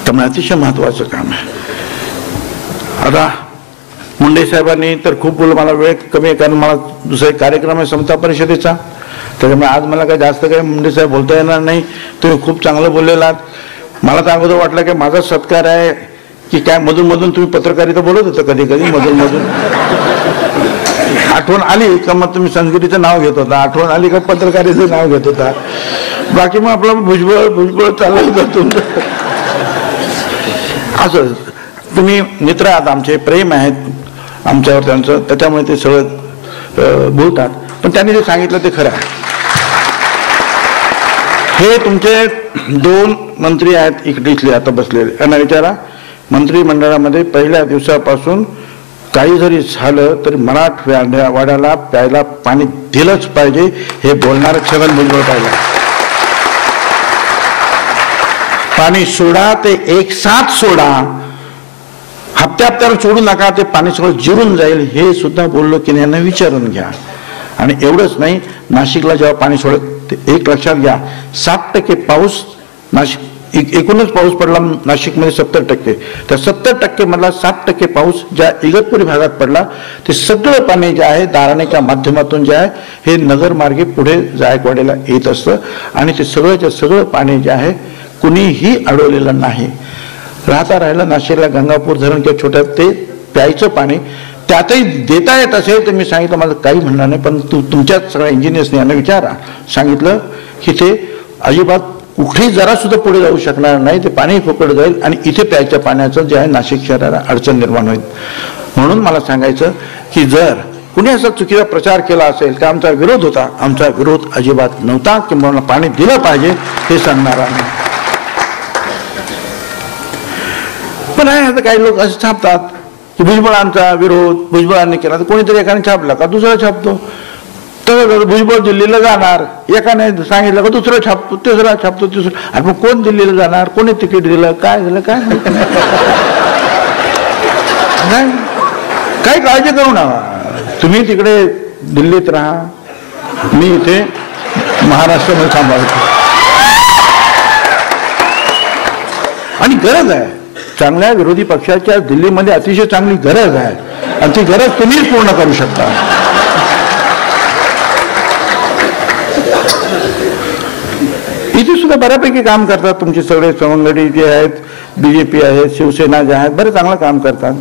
त्यामुळे अतिशय महत्वाचं काम आहे. आता मुंडे साहेबांनी तर खूप बोललं, मला वेळ कमी आहे कारण मला दुसरा एक कार्यक्रम आहे समता परिषदेचा, त्याच्यामुळे आज मला काही जास्त काही मुंडे साहेब बोलता येणार नाही. तुम्ही खूप चांगलं बोललेला आहात. मला तर अगोदर वाटलं की माझा सत्कार आहे की काय, मधून मधून तुम्ही पत्रकारिता बोलत होता कधी कधी मधून मधून, आठवण आली का मग तुम्ही संस्कृतीचं नाव घेत होता, आठवण आली का पत्रकारितेचं नाव घेत होता, बाकी मग आपलं भुजबळ चाललं होतं तुमचं असं. तुम्ही मित्र आहात आमचे, प्रेम आहेत आमच्यावर त्यांचं, त्याच्यामुळे ते सगळं बोलतात. पण त्यांनी जे सांगितलं ते खरं आहे. हे तुमचे 2 मंत्री आहेत इकडे आता बसलेले, यांना विचारा मंत्रिमंडळामध्ये पहिल्या दिवसापासून काही जरी झालं तरी मराठवाड्याला प्यायला पाणी दिलंच पाहिजे हे बोलणारं छगन भुजबळ पाहिजे. पाणी सोडा ते एक साथ सोडा, हप्त्याला सोडू नका, ते पाणी सगळं जिरून जाईल हे सुद्धा बोललो की यांना विचारून घ्या. आणि एवढंच नाही, नाशिकला जेव्हा पाणी सोडत ते एक लक्षात घ्या, 7% पाऊस नाशिक एकूणच पाऊस पडला नाशिकमध्ये 70%, त्या 70% मधला 7% पाऊस ज्या इगतपुरी भागात पडला ते सगळं पाणी जे आहे दाराणेच्या माध्यमातून जे आहे हे नगरमार्गे पुढे जायकवाडीला येत असतं. आणि ते सगळंच्या सगळं पाणी जे आहे कुणीही अडवलेलं नाही. राहिलं नाशिकला गंगापूर धरण किंवा छोट्या ते प्यायचं पाणी त्यातही देता येत असेल तर मी सांगितलं माझं काही म्हणणार नाही, पण तुमच्याच सगळ्या इंजिनियर्सने यांना विचारा, सांगितलं की ते अजिबात कुठेही जरा सुद्धा पुढे जाऊ शकणार नाही, ते पाणी फुकट जाईल आणि इथे प्यायच्या पाण्याचं जे आहे नाशिक शहराला अडचण निर्माण होईल. म्हणून मला सांगायचं की जर कुणी असा चुकीचा प्रचार केला असेल की आमचा विरोध होता, आमचा विरोध अजिबात नव्हता, किंवा पाणी दिलं पाहिजे हे सांगणार आहे. पण आहे आता काही लोक असे छापतात की भुजबळांचा विरोध भुजबळांनी केला, तर कोणीतरी एकाने छापला का दुसरा छापतो. तर भुजबळ दिल्लीला जाणार, एकाने सांगितलं का दुसरं छापतो, तिसरा छापतो, तिसरं. आणि मग कोण दिल्लीला जाणार, कोणी तिकीट दिलं, काय झालं, काय नाही. काही काळजी करू नका, तुम्ही तिकडे दिल्लीत राहा, मी इथे महाराष्ट्रामध्ये सांभाळतो. आणि गरज आहे चांगल्या विरोधी पक्षाच्या दिल्लीमध्ये, अतिशय चांगली गरज आहे आणि ती गरज तुम्हीच पूर्ण करू शकता. इथे सुद्धा बऱ्यापैकी काम करतात तुमचे सगळे सवंगडी जे आहेत, BJP आहे, शिवसेना जे आहेत, बरं चांगलं काम करतात.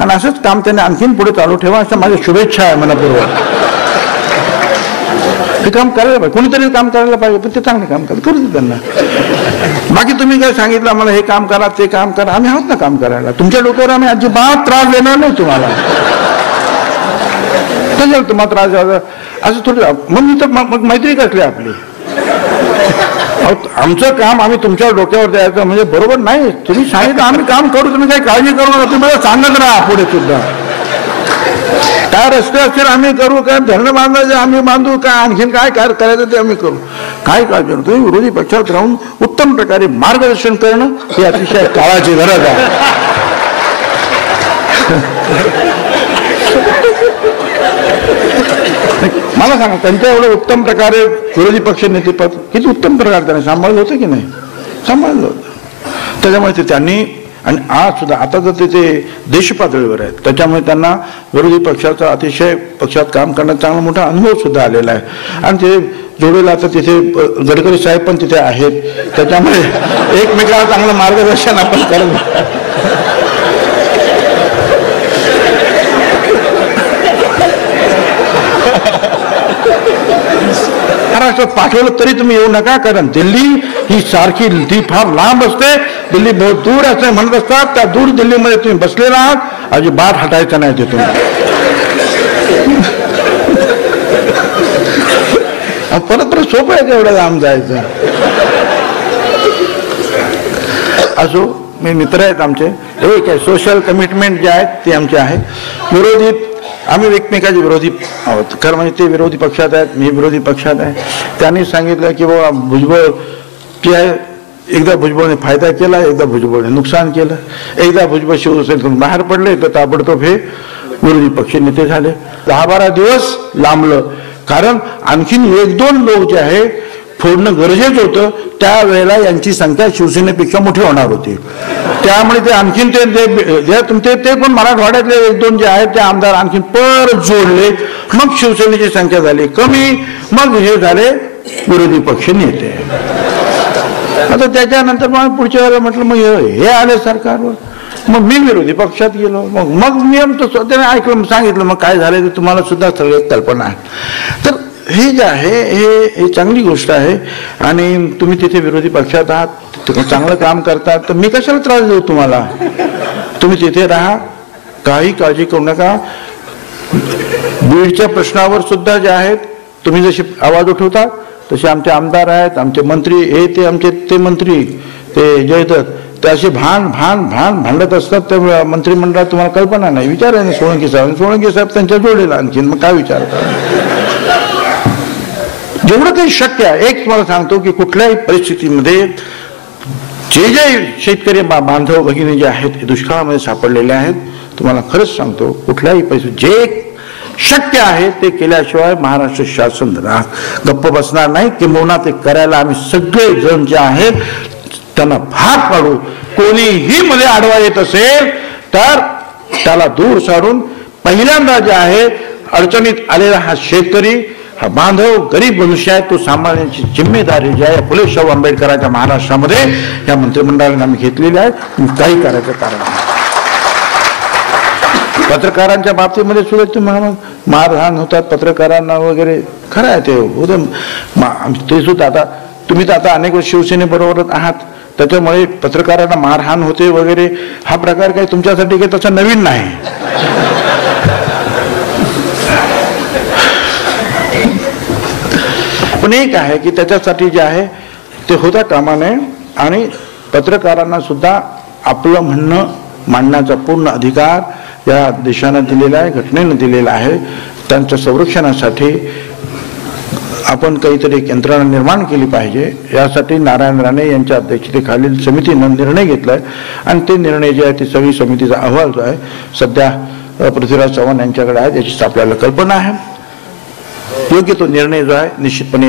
आणि असंच काम त्यांनी आणखीन पुढे चालू ठेवा अशा माझ्या शुभेच्छा आहे मनापूर्वक. ते काम करायला पाहिजे, कोणीतरी काम करायला पाहिजे, पण ते चांगले काम करू दे त्यांना. बाकी तुम्ही काय सांगितलं आम्हाला हे काम करा ते काम करा, आम्ही आहोत ना काम करायला. तुमच्या डोक्यावर आम्ही अजिबात त्रास देणार नाही तुम्हाला. तुम्हाला त्रास द्यायचा असं थोडं, मग मी तर मग मैत्री कसली आपली. आमचं काम आम्ही तुमच्या डोक्यावर द्यायचं म्हणजे बरोबर नाही. तुम्ही सांगितलं आम्ही काम करू, तुम्ही काही काळजी करू नका, तुम्ही सांगत राहा पुढे सुद्धा. काय रस्ते असतील आम्ही करू, काय धरणं बांधायचे आम्ही बांधू, काय आणखीन काय करायचं ते आम्ही करू, काय काळजी नाही. तुम्ही विरोधी पक्षात राहून उत्तम प्रकारे मार्गदर्शन करणं ही अतिशय काळाची गरज आहे. मला सांगा त्यांच्या एवढं उत्तम प्रकारे विरोधी पक्ष नेतेपद किती उत्तम प्रकारे त्यांनी सांभाळलं होतं की नाही, सांभाळलं होतं. त्याच्यामुळे ते त्यांनी, आणि आज सुद्धा आता तर ते देश पातळीवर आहेत, त्याच्यामुळे त्यांना विरोधी पक्षाचा अतिशय पक्षात काम करण्याचा चांगला मोठा अनुभव सुद्धा आलेला आहे. आणि ते जोडीला आता तिथे गडकरी साहेब पण तिथे आहेत, त्याच्यामुळे एकमेकाला चांगलं मार्गदर्शन आपण करत. महाराष्ट्रात पाठवलं तरी तुम्ही येऊ नका, कारण दिल्ली ही सारखी ती फार लांब असते, दिल्ली बहुत दूर असते म्हणत असतात. त्या दूर दिल्लीमध्ये तुम्ही बसलेला आहात, अजिबात हटायचं नाही तिथून. परत सोपं आहे तेवढं लांब जायचं. असो, मी मित्र आहेत आमचे, एक आहे सोशल कमिटमेंट जे आहेत ते आमचे आहे. विरोधी आम्ही एकमेकाचे विरोधी आहोत, खरं म्हणजे ते विरोधी पक्षात आहेत, मी विरोधी पक्षात आहे. त्यांनी सांगितलं की बाबा भुजबळ की आहे, एकदा भुजबळने फायदा केला, एकदा भुजबळने नुकसान केलं. एकदा भुजबळ शिवसेनेतून बाहेर पडले तर ताबडतोब हे विरोधी पक्ष नेते झाले. 10-12 दिवस लांबलं, कारण आणखीन 1-2 लोक जे आहे फोडणं गरजेचं होतं. त्यावेळेला यांची संख्या शिवसेनेपेक्षा मोठी होणार होती, त्यामुळे ते आणखीन ते पण मराठवाड्यातले 1-2 जे आहेत ते आमदार आणखीन परत जोडले. मग शिवसेनेची संख्या झाली कमी, मग हे झाले विरोधी पक्ष नेते. आता त्याच्यानंतर मग पुढच्या वेळेला म्हटलं मग हे आले सरकारवर, मग मी विरोधी पक्षात गेलो. मग नियम तर स्वतःने ऐकलं, सांगितलं मग काय झालं ते तुम्हाला सुद्धा सगळी कल्पना आहे. तर हे जे आहे हे चांगली गोष्ट आहे. आणि तुम्ही तिथे विरोधी पक्षात आहात, तुम्ही चांगलं काम करतात तर मी कशाला त्रास देऊ तुम्हाला? तुम्ही तिथे राहा, काही काळजी करू नका. बीडच्या प्रश्नावर सुद्धा जे आहेत तुम्ही जसे आवाज उठवता तसे आमचे आमदार आहेत, आमचे मंत्री हे ते आमचे ते मंत्री ते जयदत्त ते असे भांडत असतात. त्या मंत्रिमंडळात तुम्हाला कल्पना नाही. विचारा ना सोळंकी साहेब त्यांच्या जोडीला आणखीन मग काय विचारता? जेवढं काही शक्य आहे एक तुम्हाला सांगतो की कुठल्याही परिस्थितीमध्ये जे शेतकरी बांधव भगिनी जे आहेत हे दुष्काळामध्ये सापडलेले आहेत, तुम्हाला खरंच सांगतो कुठल्याही परिस्थितीत जे शक्य आहे ते केल्याशिवाय महाराष्ट्र शासन गप्प बसणार नाही. किंबहुना ते करायला आम्ही सगळे जण जे आहेत त्यांना भाग पाडू. कोणीही मध्ये आडवा येत असेल तर त्याला दूर सारून पहिल्यांदा जे आहे अडचणीत आलेला हा शेतकरी, हा बांधव, गरीब मनुष्य आहे तो सांभाळण्याची जिम्मेदारी जी आहे फुले शाहू आंबेडकरांच्या महाराष्ट्रामध्ये या मंत्रिमंडळाने आम्ही घेतलेली आहे. काही करायचं कारण नाही. पत्रकारांच्या बाबतीमध्ये सुद्धा तुम्हाला मारहाण होतात पत्रकारांना वगैरे, खरं आहे ते उद्या ते सुद्धा. आता तुम्ही तर आता अनेक वर्ष शिवसेनेबरोबरच आहात, त्याच्यामुळे पत्रकारांना मारहाण होते वगैरे हा प्रकार काही तुमच्यासाठी काही तसा नवीन नाही. पण एक आहे की त्याच्यासाठी जे आहे ते होता कामा नये आणि पत्रकारांना सुद्धा आपलं म्हणणं मांडण्याचा पूर्ण अधिकार या देशानं दिलेला आहे, घटनेनं दिलेला आहे. त्यांच्या संरक्षणासाठी आपण काहीतरी एक यंत्रणा निर्माण केली पाहिजे. यासाठी नारायण राणे यांच्या अध्यक्षतेखालील समितीनं निर्णय घेतलाय आणि ते निर्णय जे आहे ती सगळी समितीचा अहवाल जो आहे सध्या पृथ्वीराज चव्हाण यांच्याकडे आहे, याची आपल्याला कल्पना आहे. योग्य तो निर्णय जो आहे निश्चितपणे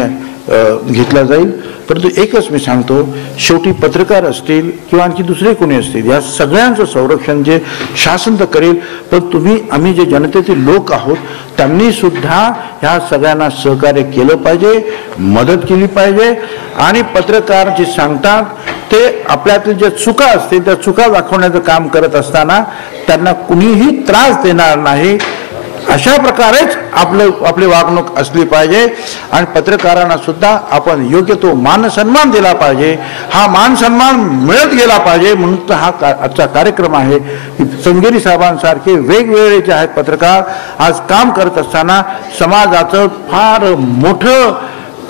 घेतला जाईल. परंतु एकच मी सांगतो, शेवटी पत्रकार असतील किंवा आणखी दुसरे कोणी असतील या सगळ्यांचं संरक्षण जे शासन तर करेल, पण तुम्ही आम्ही जे जनतेतील लोक आहोत त्यांनी सुद्धा ह्या सगळ्यांना सहकार्य केलं पाहिजे, मदत केली पाहिजे. आणि पत्रकार जे सांगतात ते आपल्यातील ज्या चुका असतील त्या चुका दाखवण्याचं काम करत असताना त्यांना कुणीही त्रास देणार नाही अशा प्रकारेच आपली वागणूक असली पाहिजे. आणि पत्रकारांना सुद्धा आपण योग्य तो मान सन्मान दिला पाहिजे. हा मान सन्मान मिळत गेला पाहिजे म्हणून तर हा आजचा कार्यक्रम आहे. संगेरी साहेबांसारखे वेगवेगळे जे आहेत पत्रकार आज काम करत असताना समाजाचं फार मोठं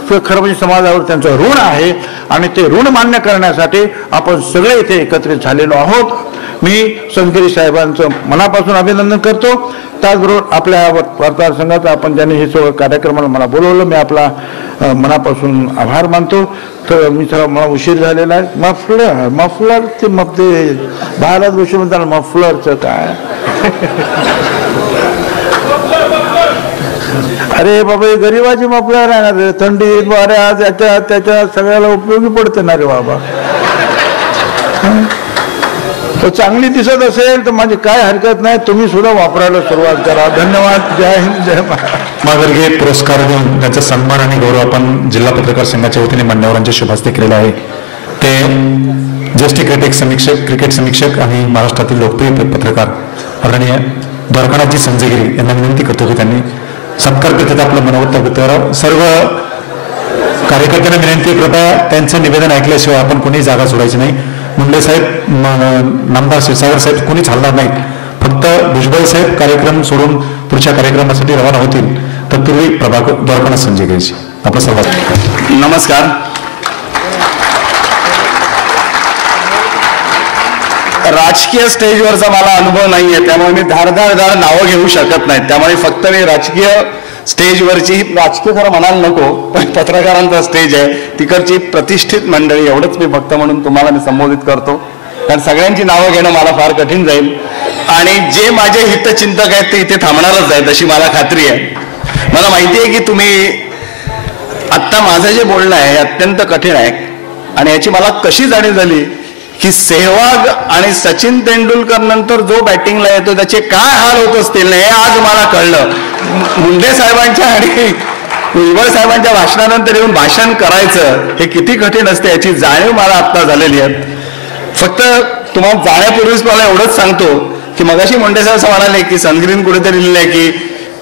खरं म्हणजे समाजावर त्यांचं ऋण आहे आणि ते ऋण मान्य करण्यासाठी आपण सगळे इथे एकत्रित झालेलो आहोत. मी संगेरी साहेबांचं मनापासून अभिनंदन करतो. त्याचबरोबर आपल्या वार्ताहर संघाचा आपण ज्यांनी हे सगळं कार्यक्रमाला मला बोलवलं मी आपला मनापासून आभार मानतो. तर मी थोडा मला उशीर झालेला आहे. मफलर ते भारत गोष्टी म्हणतात मफलरचं काय अरे बाबा हे गरीबाची मफलर आहे ना, थंडीत वाऱ्यात त्याच्या सगळ्याला उपयोगी पडते ना रे बाबा. तो चांगली दिसत असेल तर माझी काय हरकत नाही, तुम्ही सुद्धा वापरायला सुरुवात करा. धन्यवाद. जय हिंद, जय महाराष्ट्र. मागर्गे पुरस्कार देऊन त्यांचा सन्मान आणि गौरव आपण जिल्हा पत्रकार संघाच्या वतीने मान्यवरांच्या शुभ हस्ते केलेला आहे. ते ज्येष्ठ क्रिकेट समीक्षक आणि महाराष्ट्रातील लोकप्रिय पत्रकार आदरणीय द्वारकानाथजी संजयगिरी यांना विनंती करतो की त्यांनी सत्कार करतात आपलं मनोवत्त करावं. सर्व कार्यकर्त्यांना विनंती कृपया त्यांचं निवेदन ऐकल्याशिवाय आपण कोणी जागा सोडायची नाही. मुंडे साहेब, नामदार क्षीरसागर साहेब कोणीच हलणार नाहीत. फक्त भुजबळ साहेब कार्यक्रम सोडून पुढच्या कार्यक्रमासाठी रवाना होतील. तत्पूर्वी द्वारकानाथ संजयगिरीजी आपलं सर्वात नमस्कार. राजकीय स्टेजवरचा मला अनुभव नाहीये त्यामुळे मी धारदार नावं घेऊ शकत नाही. त्यामुळे फक्त मी राजकीय स्टेजवरची राजकीय खरं म्हणायला नको पण पत्रकारांचा स्टेज आहे तिकडची प्रतिष्ठित मंडळी एवढंच मी फक्त म्हणून तुम्हाला मी संबोधित करतो. कारण सगळ्यांची नावं घेणं मला फार कठीण जाईल आणि जे माझे हितचिंतक आहेत ते इथे थांबणारच आहेत अशी मला खात्री आहे. मला माहिती आहे की तुम्ही आत्ता माझं जे बोलणं आहे हे अत्यंत कठीण आहे आणि याची मला कशी जाणीव झाली की सेहवाग आणि सचिन तेंडुलकर नंतर जो बॅटिंगला येतो त्याचे काय हाल होत असतील हे आज मला कळलं. मुंडे साहेबांच्या आणि भुजबळ साहेबांच्या भाषणानंतर येऊन भाषण करायचं हे किती कठीण असते याची जाणीव मला आत्ता झालेली आहे. फक्त तुम्हाला जाण्यापूर्वीच मला एवढंच सांगतो की मगाशी मुंडे साहेब असं म्हणाले की सनग्रीन कुठेतरी लिहिलंय की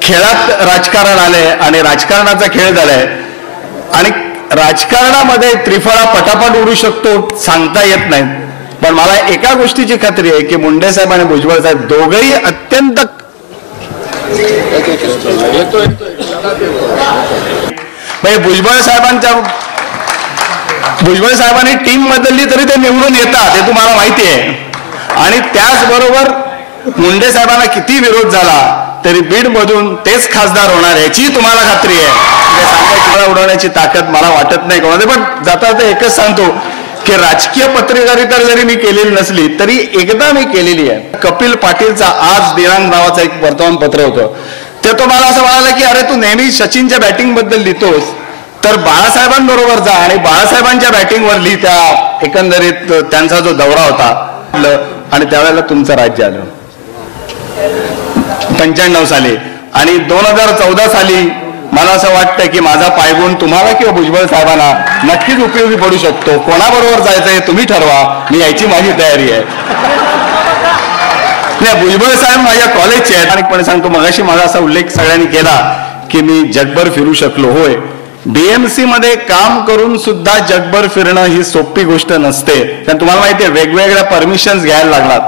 खेळात राजकारण आलंय आणि राजकारणाचा खेळ झालाय आणि राजकारणामध्ये त्रिफळा पटापट उडू शकतो सांगता येत नाही, पण मला एका गोष्टीची खात्री आहे की मुंडे साहेब आणि भुजबळ साहेब दोघंही अत्यंत भुजबळ साहेबांनी टीम बदलली तरी ते निवडून येतात हे तुम्हाला माहिती आहे. आणि त्याचबरोबर मुंडे साहेबांना किती विरोध झाला तरी बीडमधून तेच खासदार होणार याची तुम्हाला खात्री आहे. उडवण्याची ताकद मला वाटत नाही कोणामध्ये. पण जाता जाता एकच सांगतो की राजकीय पत्रकारिता जरी मी केलेली नसली तरी एकदा मी केलेली आहे. कपिल पाटीलचा आज दिनांक नावाचं एक वर्तमानपत्र होतं, ते तो मला असं म्हणाला की अरे तू नेहमी सचिनच्या बॅटिंग बद्दल लिहितोस तर बाळासाहेबांबरोबर जा आणि बाळासाहेबांच्या बॅटिंगवर लिही. त्या एकंदरीत त्यांचा जो दौरा होता आणि त्यावेळेला तुमचं राज्य आलं 95 साली आणि 2014 साली मला असं वाटतं की माझा पायगुण तुम्हाला किंवा भुजबळ साहेबांना नक्कीच उपयोगी पडू शकतो. कोणाबरोबर जायचं हे तुम्ही ठरवा, मी यायची माझी तयारी आहे. नाही, भुजबळ साहेब माझ्या कॉलेजचे आहेत. आणि पण सांगतो मगाशी माझा असा उल्लेख सगळ्यांनी केला की मी जगभर फिरू शकलो. होय, डीएमसी मध्ये काम करून सुद्धा जगभर फिरणं ही सोपी गोष्ट नसते, कारण तुम्हाला माहिती आहे वेगवेगळ्या परमिशन्स घ्यायला लागतात.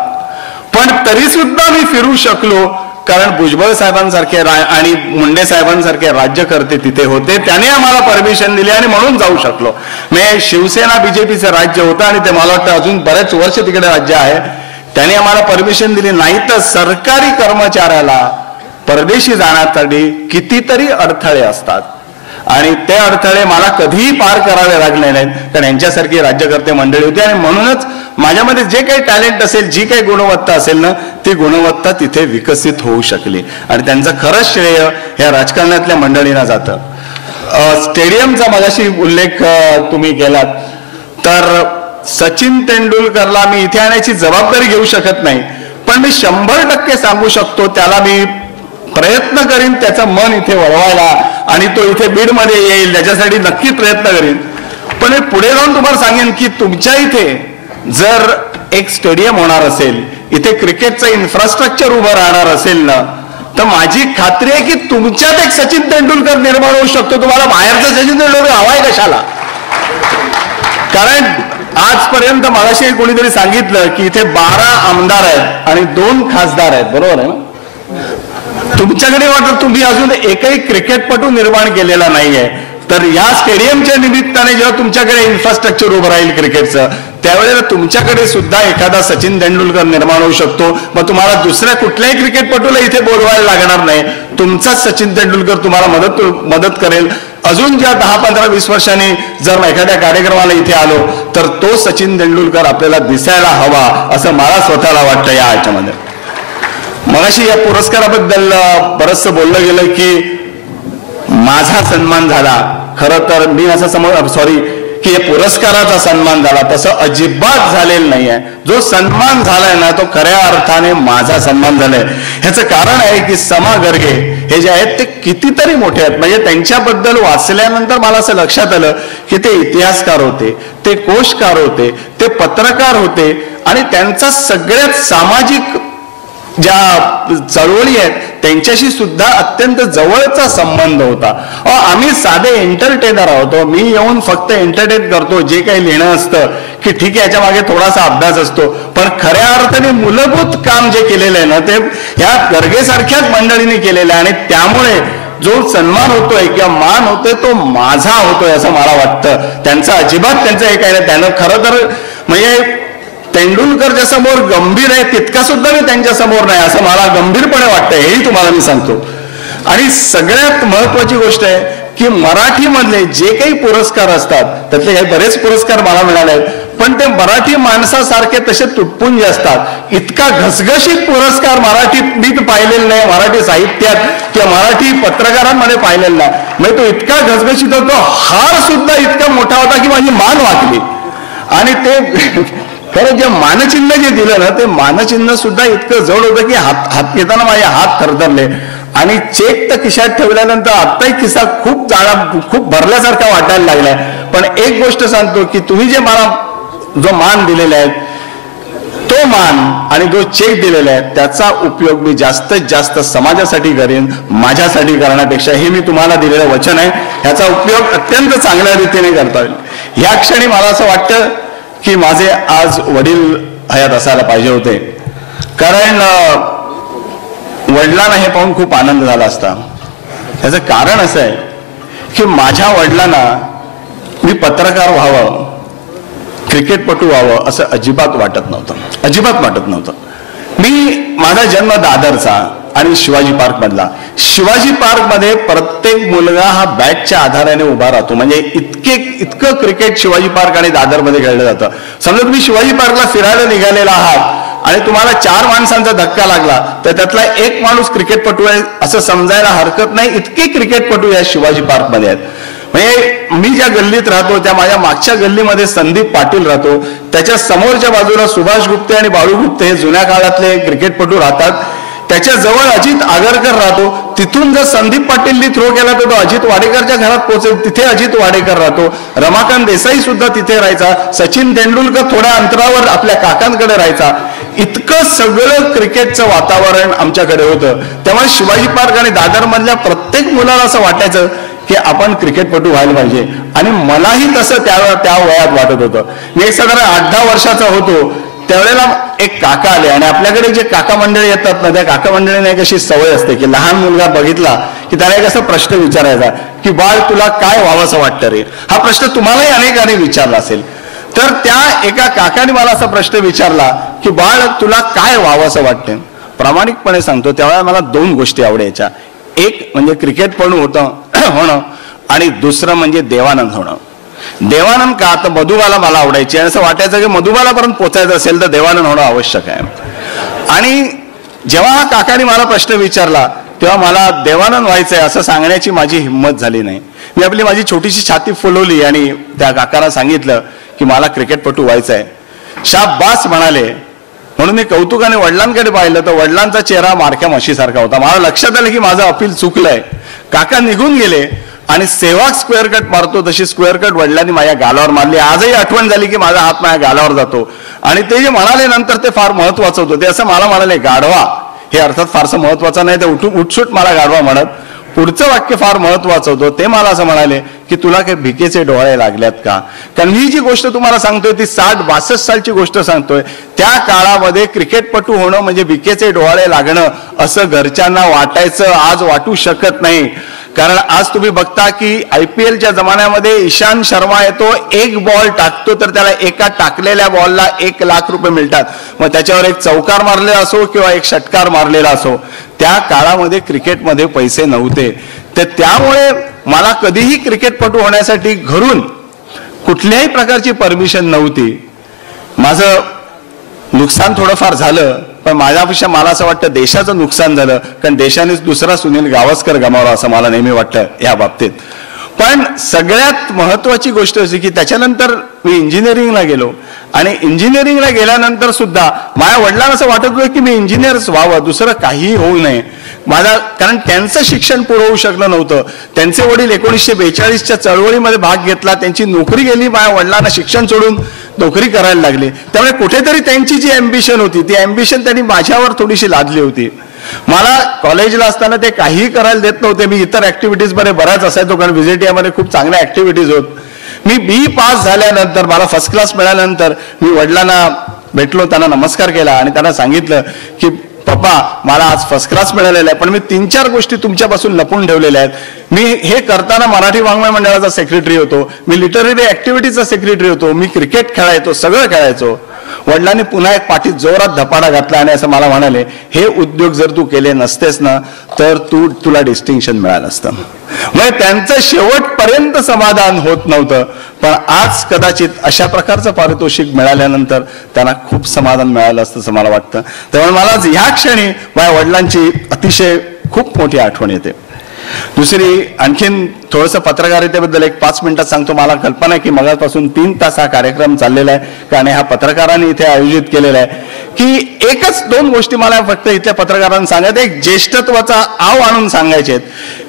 पण तरी सुद्धा मी फिरू शकलो कारण भुजबळ साहेबांसारखे आणि मुंडे साहेबांसारखे राज्यकर्ते तिथे होते, त्याने आम्हाला परमिशन दिली आणि म्हणून जाऊ शकलो. म्हणजे शिवसेना बीजेपीचं राज्य होतं आणि ते मला वाटतं अजून बरेच वर्ष तिकडे राज्य आहे, त्याने आम्हाला परमिशन दिली. नाही तर सरकारी कर्मचाऱ्याला परदेशी जाण्यासाठी कितीतरी अडथळे असतात आणि ते अडथळे मला कधीही पार करावे लागले नाहीत, कारण यांच्यासारखी राज्यकर्ते मंडळी होती. आणि म्हणूनच माझ्यामध्ये जे काही टॅलेंट असेल, जी काही गुणवत्ता असेल ना, ती गुणवत्ता तिथे विकसित होऊ शकली आणि त्यांचं खरंच श्रेय ह्या राजकारणातल्या मंडळींना जातं. स्टेडियमचा मगाशी उल्लेख तुम्ही केलात तर सचिन तेंडुलकरला मी इथे आणण्याची जबाबदारी घेऊ शकत नाही, पण मी 100% सांगू शकतो त्याला मी प्रयत्न करीन त्याचं मन इथे वळवायला आणि तो इथे बीडमध्ये येईल त्याच्यासाठी नक्की प्रयत्न करीन. पण मी पुढे जाऊन तुम्हाला सांगेन की तुमच्या इथे जर एक स्टेडियम होणार असेल, इथे क्रिकेटचं इन्फ्रास्ट्रक्चर उभं राहणार असेल ना, तर माझी खात्री आहे की तुमच्यात एक सचिन तेंडुलकर निर्माण होऊ शकतो. तुम्हाला बाहेरचं सचिन तेंडुलकर हवाय कशाला? कारण आजपर्यंत मगाशी कोणीतरी सांगितलं की इथे 12 आमदार आहेत आणि 2 खासदार आहेत, बरोबर आहे ना? तुमच्याकडे वाटत तुम्ही अजून एकही क्रिकेटपटू निर्माण केलेला नाहीये. तर या स्टेडियमच्या निमित्ताने जेव्हा तुमच्याकडे इन्फ्रास्ट्रक्चर उभं राहील क्रिकेटचं, त्यावेळेला तुमच्याकडे सुद्धा एखादा सचिन तेंडुलकर निर्माण होऊ शकतो. मग तुम्हाला दुसऱ्या कुठल्याही क्रिकेटपटूला इथे बोलवायला लागणार नाही, तुमचाच सचिन तेंडुलकर तुम्हाला मदत करेल. अजून ज्या 10-15-20 वर्षांनी जर एखाद्या कार्यक्रमाला इथे आलो तर तो सचिन तेंडुलकर आपल्याला दिसायला हवा असं मला स्वतःला वाटतं. या ह्याच्यामध्ये मगाशी या पुरस्काराबद्दल बरंचसं बोललं गेलं की माझा सन्मान झाला. खरं तर मी असं सॉरी की या पुरस्काराचा सन्मान झाला, तसं अजिबात झालेलं नाही आहे. जो सन्मान झालाय ना तो खऱ्या अर्थाने माझा सन्मान झालाय. ह्याचं कारण आहे की समा गर्गे हे जे आहेत ते कितीतरी मोठे आहेत. म्हणजे त्यांच्याबद्दल वाचल्यानंतर मला असं लक्षात आलं की ते इतिहासकार होते, ते कोशकार होते, ते पत्रकार होते आणि त्यांचा सगळ्यात सामाजिक ज्या चळवळी आहेत त्यांच्याशी सुद्धा अत्यंत जवळचा संबंध होता. आम्ही साधे एंटरटेनर आहोत. मी येऊन फक्त एंटरटेन करतो, जे काही लिहिणं असतं की ठीक आहे याच्या मागे थोडासा अभ्यास असतो, पण खऱ्या अर्थाने मूलभूत काम जे केलेलं आहे ना ते ह्या गर्गेसारख्याच मंडळींनी केलेलं आहे आणि त्यामुळे जो सन्मान होतोय किंवा मान होतोय तो माझा होतोय असं मला वाटतं. त्यांचा अजिबात त्यांचं हे काही नाही. त्यानं खरं तर म्हणजे तेंडुलकरच्या समोर गंभीर आहे तितका सुद्धा मी त्यांच्या समोर नाही असं मला गंभीरपणे वाटतं, हेही तुम्हाला मी सांगतो. आणि सगळ्यात महत्वाची गोष्ट आहे की मराठीमधले जे काही पुरस्कार असतात त्यातले काही बरेच पुरस्कार मला मिळाले आहेत, पण ते मराठी माणसासारखे तसे तुटपुंजे असतात. इतका घसघशीत पुरस्कार मराठीत मी पाहिलेला नाही, मराठी साहित्यात किंवा मराठी पत्रकारांमध्ये पाहिलेला नाही. म्हणजे तो इतका घसघशीत होतो, हार सुद्धा इतका मोठा होता की माझी मान वाकली. आणि ते खरं जे मानचिन्ह जे दिलं ना ते मानचिन्ह सुद्धा इतकं जड होतं की हात घेताना माझे हात थरथरले. आणि चेक तर खिशात ठेवल्यानंतर आत्ताही खिसा खूप भरल्यासारखा वाटायला लागलाय. पण एक गोष्ट सांगतो की तुम्ही जे मला जो मान दिलेला आहे तो मान आणि जो चेक दिलेला आहे त्याचा उपयोग मी जास्तीत जास्त समाजासाठी करेन, माझ्यासाठी करण्यापेक्षा. हे मी तुम्हाला दिलेलं वचन आहे, ह्याचा उपयोग अत्यंत चांगल्या रीतीने करता येईल. या क्षणी मला असं वाटतं की माझे आज वडील हयात असायला पाहिजे होते, कारण वडिलांना हे पाहून खूप आनंद झाला असता. त्याचं कारण असं आहे की माझ्या वडिलांना मी पत्रकार व्हावं, क्रिकेटपटू व्हावं असं अजिबात वाटत नव्हतं. मी माझा जन्म दादरचा आणि शिवाजी पार्क मधला. शिवाजी पार्क मध्ये प्रत्येक मुलगा हा बॅटच्या आधाराने उभा राहतो, म्हणजे इतकं क्रिकेट शिवाजी पार्क आणि दादर मध्ये खेळलं जातं. समजा तुम्ही शिवाजी पार्कला फिरायला निघालेला आहात आणि तुम्हाला 4 माणसांचा धक्का लागला तर त्यातला एक माणूस क्रिकेटपटू आहे असं समजायला हरकत नाही. इतके क्रिकेटपटू या शिवाजी पार्क मध्ये आहेत. म्हणजे मी ज्या गल्लीत राहतो त्या माझ्या मागच्या गल्लीमध्ये संदीप पाटील राहतो, त्याच्या समोरच्या बाजूला सुभाष गुप्ते आणि बाळू गुप्ते हे जुन्या काळातले क्रिकेटपटू राहतात. त्याच्या जवळ अजित आगरकर राहतो, तिथून जर संदीप पाटीलनी थ्रो केला तर तो अजित वाडेकरच्या घरात पोहोचेल, तिथे अजित वाडेकर राहतो. रमाकांत देसाई सुद्धा तिथे राहायचा. सचिन तेंडुलकर थोड्या अंतरावर आपल्या काकांकडे राहायचा. इतकं सगळं क्रिकेटचं वातावरण आमच्याकडे होतं. त्यामुळे शिवाजी पार्क आणि दादर मधल्या प्रत्येक मुलाला असं वाटायचं की आपण क्रिकेटपटू व्हायला पाहिजे, आणि मलाही तसं त्या वयात वाटत होतं. मी एक साधारण 8-10 वर्षाचा होतो त्यावेळेला एक काका आले, आणि आपल्याकडे जे काका मंडळी येतात ना त्या काका मंडळीने एक अशी सवय असते की लहान मुलगा बघितला की त्याला एक असा प्रश्न विचारायचा की बाळ तुला काय व्हावं असं वाटतं रे. हा प्रश्न तुम्हालाही अनेकांनी विचारला असेल. तर त्या एका काकाने मला असा प्रश्न विचारला की बाळ तुला काय व्हावं असं वाटतं. प्रामाणिकपणे सांगतो त्यावेळेला मला 2 गोष्टी आवडायच्या. एक म्हणजे क्रिकेटपटू होणं आणि दुसरं म्हणजे देवानंद होणं. देवानंद का तर मधुबाला मला आवडायची आणि असं वाटायचं की मधुबालापर्यंत पोचायचं असेल तर देवानंद होणं आवश्यक आहे. आणि जेव्हा हा काकाने मला प्रश्न विचारला तेव्हा मला देवानंद व्हायचंय असं सांगण्याची माझी हिंमत झाली नाही. मी माझी छोटीशी छाती फुलवली आणि त्या काकाला सांगितलं की मला क्रिकेटपटू व्हायचंय. शाबास म्हणाले. म्हणून मी कौतुकाने वडिलांकडे पाहिलं तर वडिलांचा चेहरा मारक्या म्हशीसारखा होता. मला लक्षात आलं की माझं अपील चुकलंय. काका निघून गेले आणि सेवाग स्क्वेअर कट मारतो तशी स्क्वेअर कट वडिलांनी माझ्या गालावर मारली. आजही आठवण झाली की माझा हात माझ्या गालावर जातो. आणि ते जे म्हणाले नंतर ते फार महत्वाचं होतं. ते असं मला म्हणाले गाढवा, हे अर्थात फारसं महत्वाचं नाही, ते उठसूट मला गाढवा म्हणत. पुढचं वाक्य फार महत्वाचं होतं. ते मला असं म्हणाले की तुला काही भिकेचे डोळे लागल्यात का. कारण ही जी गोष्ट तुम्हाला सांगतोय ती 60-62 सालची गोष्ट सांगतोय. त्या काळामध्ये क्रिकेटपटू होणं म्हणजे भिकेचे डोळे लागणं असं घरच्यांना वाटायचं. आज वाटू शकत नाही. कारण आज तुम्ही बघता की IPLच्या जमान्यामध्ये इशांत शर्मा येतो, एक बॉल टाकतो तर त्याला एका टाकलेल्या बॉलला 1 लाख रुपये मिळतात. मग त्याच्यावर एक चौकार मारलेला असो किंवा एक षटकार मारलेला असो. त्या काळामध्ये क्रिकेटमध्ये पैसे नव्हते. तर त्यामुळे मला कधीही क्रिकेटपटू होण्यासाठी घरून कुठल्याही प्रकारची परमिशन नव्हती. माझं नुकसान थोडंफार झालं, पण माझ्यापेक्षा मला असं वाटतं देशाचं नुकसान झालं, कारण देशानेच दुसरा सुनील गावस्कर गमावला असं मला नेहमी वाटतं या बाबतीत. पण सगळ्यात महत्वाची गोष्ट अशी की त्याच्यानंतर मी इंजिनिअरिंगला गेलो, आणि इंजिनिअरिंगला गेल्यानंतर सुद्धा माझ्या वडिलांना असं वाटत होतं की मी इंजिनियरच व्हावं, दुसरं काहीही होऊ नये. कारण त्यांचं शिक्षण पुरं होऊ शकलं नव्हतं. त्यांचे वडील 1942च्या चळवळीमध्ये भाग घेतला, त्यांची नोकरी गेली. माझ्या वडिलांना शिक्षण सोडून नोकरी करायला लागली. त्यामुळे कुठेतरी त्यांची जी अँबिशन होती ती अँबिशन त्यांनी माझ्यावर थोडीशी लादली होती. मला कॉलेजला असताना ते काहीही करायला देत नव्हते. मी इतर ऍक्टिव्हिटीजमध्ये बऱ्याच असायचो, कारण व्हिजिटियामध्ये खूप चांगल्या ऍक्टिव्हिटीज होत. मी BE पास झाल्यानंतर मला फर्स्ट क्लास मिळाल्यानंतर मी वडिलांना भेटलो, त्यांना नमस्कार केला आणि त्यांना सांगितलं की पप्पा मला आज फर्स्ट क्लास मिळालेला आहे, पण मी 3-4 गोष्टी तुमच्यापासून लपून ठेवलेल्या आहेत. मी हे करताना मराठी वाङ्मय मंडळाचा सेक्रेटरी होतो, मी लिटररी ऍक्टिव्हिटीचा सेक्रेटरी होतो, मी क्रिकेट खेळायचो, सगळं खेळायचो. वडिलांनी पुन्हा एक पाठीत जोरात धपाडा घातला आणि असं मला म्हणाले, हे उद्योग जर तू केले नसतेस ना तर तुला डिस्टिंक्शन मिळालं असतं. म्हणजे त्यांचं शेवटपर्यंत समाधान होत नव्हतं, पण आज कदाचित अशा प्रकारचं पारितोषिक मिळाल्यानंतर त्यांना खूप समाधान मिळालं असतं असं मला वाटतं. त्यामुळे मला ह्या क्षणी माझ्या वडिलांची अतिशय खूप मोठी आठवण येते. दुसरी आणखीन थोडंसं पत्रकारितेबद्दल एक 5 मिनिटात सांगतो. मला कल्पना आहे की मगापासून 3 तास हा कार्यक्रम चाललेला आहे, कारण हा पत्रकारांनी इथे आयोजित केलेला आहे. की 1-2 गोष्टी मला फक्त इथल्या पत्रकारांना सांगायचं, एक ज्येष्ठत्वाचा आव आणून सांगायचे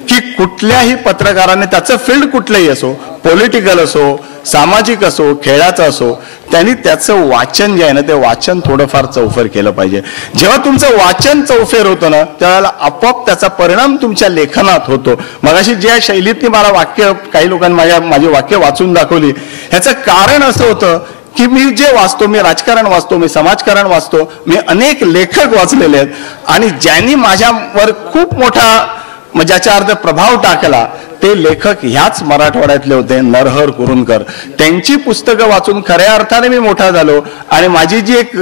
की कुठल्याही पत्रकाराने त्याचं फील्ड कुठलंही असो, पॉलिटिकल असो, सामाजिक असो खेळाचं असो, त्यांनी त्याचं वाचन जे आहे ना ते वाचन थोडंफार चौफेर केलं पाहिजे. जेव्हा तुमचं वाचन चौफेर होतं ना त्यावेळेला आपोआप त्याचा परिणाम तुमच्या लेखनात होतो. मगाशी ज्या शैलीतनी मला वाक्य काही लोकांनी माझी वाक्य वाचून दाखवली, ह्याचं कारण असं होतं की मी जे वाचतो, मी राजकारण वाचतो, मी समाजकारण वाचतो, मी अनेक लेखक वाचलेले आहेत आणि ज्यांनी माझ्यावर खूप मोठा ज्याच्या अर्थ प्रभाव टाकला ते लेखक ह्याच मराठवाड्यातले होते, नरहर कुरुंदकर. त्यांची पुस्तकं वाचून खऱ्या अर्थाने मी मोठा झालो आणि माझी जी एक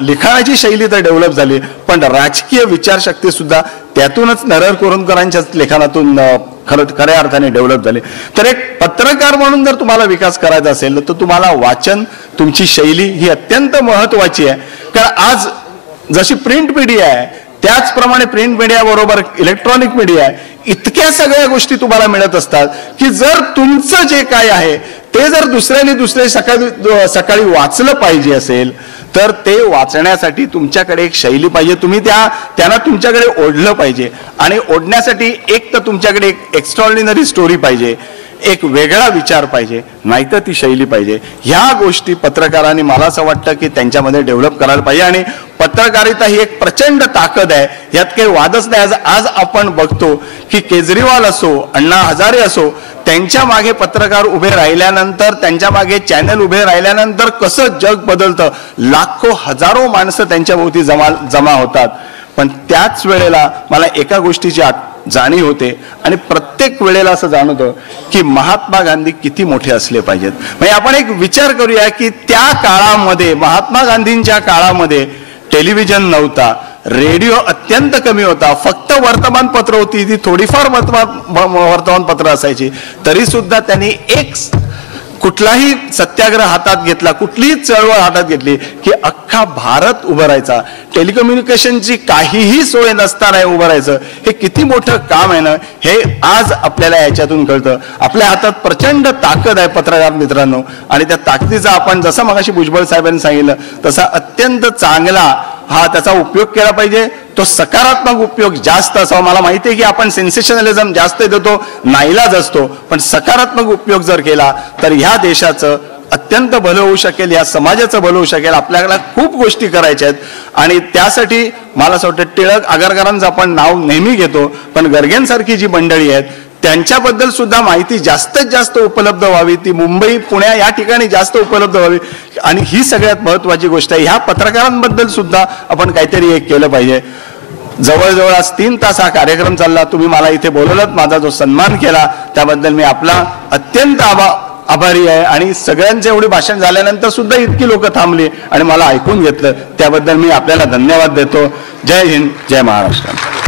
लिखाणाची शैली तर डेव्हलप झाली, पण राजकीय विचारशक्ती सुद्धा त्यातूनच नरहर कुरुंदकरांच्याच लेखनातून खऱ्या अर्थाने डेव्हलप झाली. तर एक पत्रकार म्हणून जर तुम्हाला विकास करायचा असेल तर तुम्हाला वाचन, तुमची शैली ही अत्यंत महत्वाची आहे. कारण आज जशी प्रिंट मीडिया आहे त्याचप्रमाणे प्रिंट मीडिया बरोबर इलेक्ट्रॉनिक मीडिया आहे, इतक्या सगळ्या गोष्टी तुम्हाला मिळत असतात की जर तुमचं जे काय आहे ते जर दुसऱ्या सकाळी वाचलं पाहिजे असेल तर ते वाचण्यासाठी तुमच्याकडे एक शैली पाहिजे. तुम्ही त्यांना तुमच्याकडे ओढलं पाहिजे आणि ओढण्यासाठी एक तर तुमच्याकडे एक एक्स्ट्रॉर्डिनरी स्टोरी पाहिजे, एक वेगळा विचार पाहिजे, नाहीतर ती शैली पाहिजे. ह्या गोष्टी पत्रकारांनी मला असं वाटतं की त्यांच्यामध्ये डेव्हलप करायला पाहिजे आणि पत्रकारिता ही एक प्रचंड ताकद आहे, यात काही वादच नाही. आज आपण बघतो की केजरीवाल असो, अण्णा हजारे असो, त्यांच्या मागे पत्रकार उभे राहिल्यानंतर, त्यांच्या मागे चॅनल उभे राहिल्यानंतर कसं जग बदलतं. लाखो हजारो माणसं त्यांच्या भोवती जमा होतात. पण त्याच वेळेला मला एका गोष्टीची जाणीव होते आणि प्रत्येक वेळेला असं जाणवतं की महात्मा गांधी किती मोठे असले पाहिजेत. म्हणजे आपण एक विचार करूया की त्या काळामध्ये, महात्मा गांधींच्या काळामध्ये टेलिव्हिजन नव्हता, रेडिओ अत्यंत कमी होता, फक्त वर्तमानपत्र होती, ती थोडीफार वर्तमानपत्र असायची, तरी सुद्धा त्यांनी एक कुठलाही सत्याग्रह हातात घेतला, कुठलीही चळवळ हातात घेतली की अख्खा भारत उभं राहायचा. टेलिकम्युनिकेशनची काहीही सोय नसताना उभं राहायचं, हे किती मोठं काम आहे ना, हे आज आपल्याला याच्यातून कळतं. आपल्या हातात प्रचंड ताकद आहे पत्रकार मित्रांनो, आणि त्या ताकदीचा आपण जसं मगाशी भुजबळ साहेबांनी सांगितलं तसा अत्यंत चांगला त्याचा उपयोग केला पाहिजे. तो सकारात्मक उपयोग जास्त असावा. मला माहिती आहे की आपण सेन्सेशनलिझम जास्त देतो, नाईलाज असतो, पण सकारात्मक उपयोग जर केला तर ह्या देशाचं अत्यंत भलं होऊ शकेल, या समाजाचं भलं होऊ शकेल. आपल्याला खूप गोष्टी करायच्या आहेत आणि त्यासाठी मला असं वाटतं टिळक आगरकरांचं आपण नाव नेहमी घेतो, पण गर्गेंसारखी जी मंडळी आहेत त्यांच्याबद्दल सुद्धा माहिती जास्तीत जास्त उपलब्ध व्हावी, ती मुंबई पुण्या या ठिकाणी जास्त उपलब्ध व्हावी. आणि ही सगळ्यात महत्वाची गोष्ट आहे. ह्या पत्रकारांबद्दल सुद्धा आपण काहीतरी एक केलं पाहिजे. जवळजवळ आज 3 तास हा कार्यक्रम चालला, तुम्ही मला इथे बोलवलं, माझा जो सन्मान केला त्याबद्दल मी आपला अत्यंत आभारी आहे. आणि सगळ्यांचे एवढे भाषण झाल्यानंतर सुद्धा इतकी लोक थांबली आणि मला ऐकून घेतलं, त्याबद्दल मी आपल्याला धन्यवाद देतो. जय हिंद, जय महाराष्ट्र.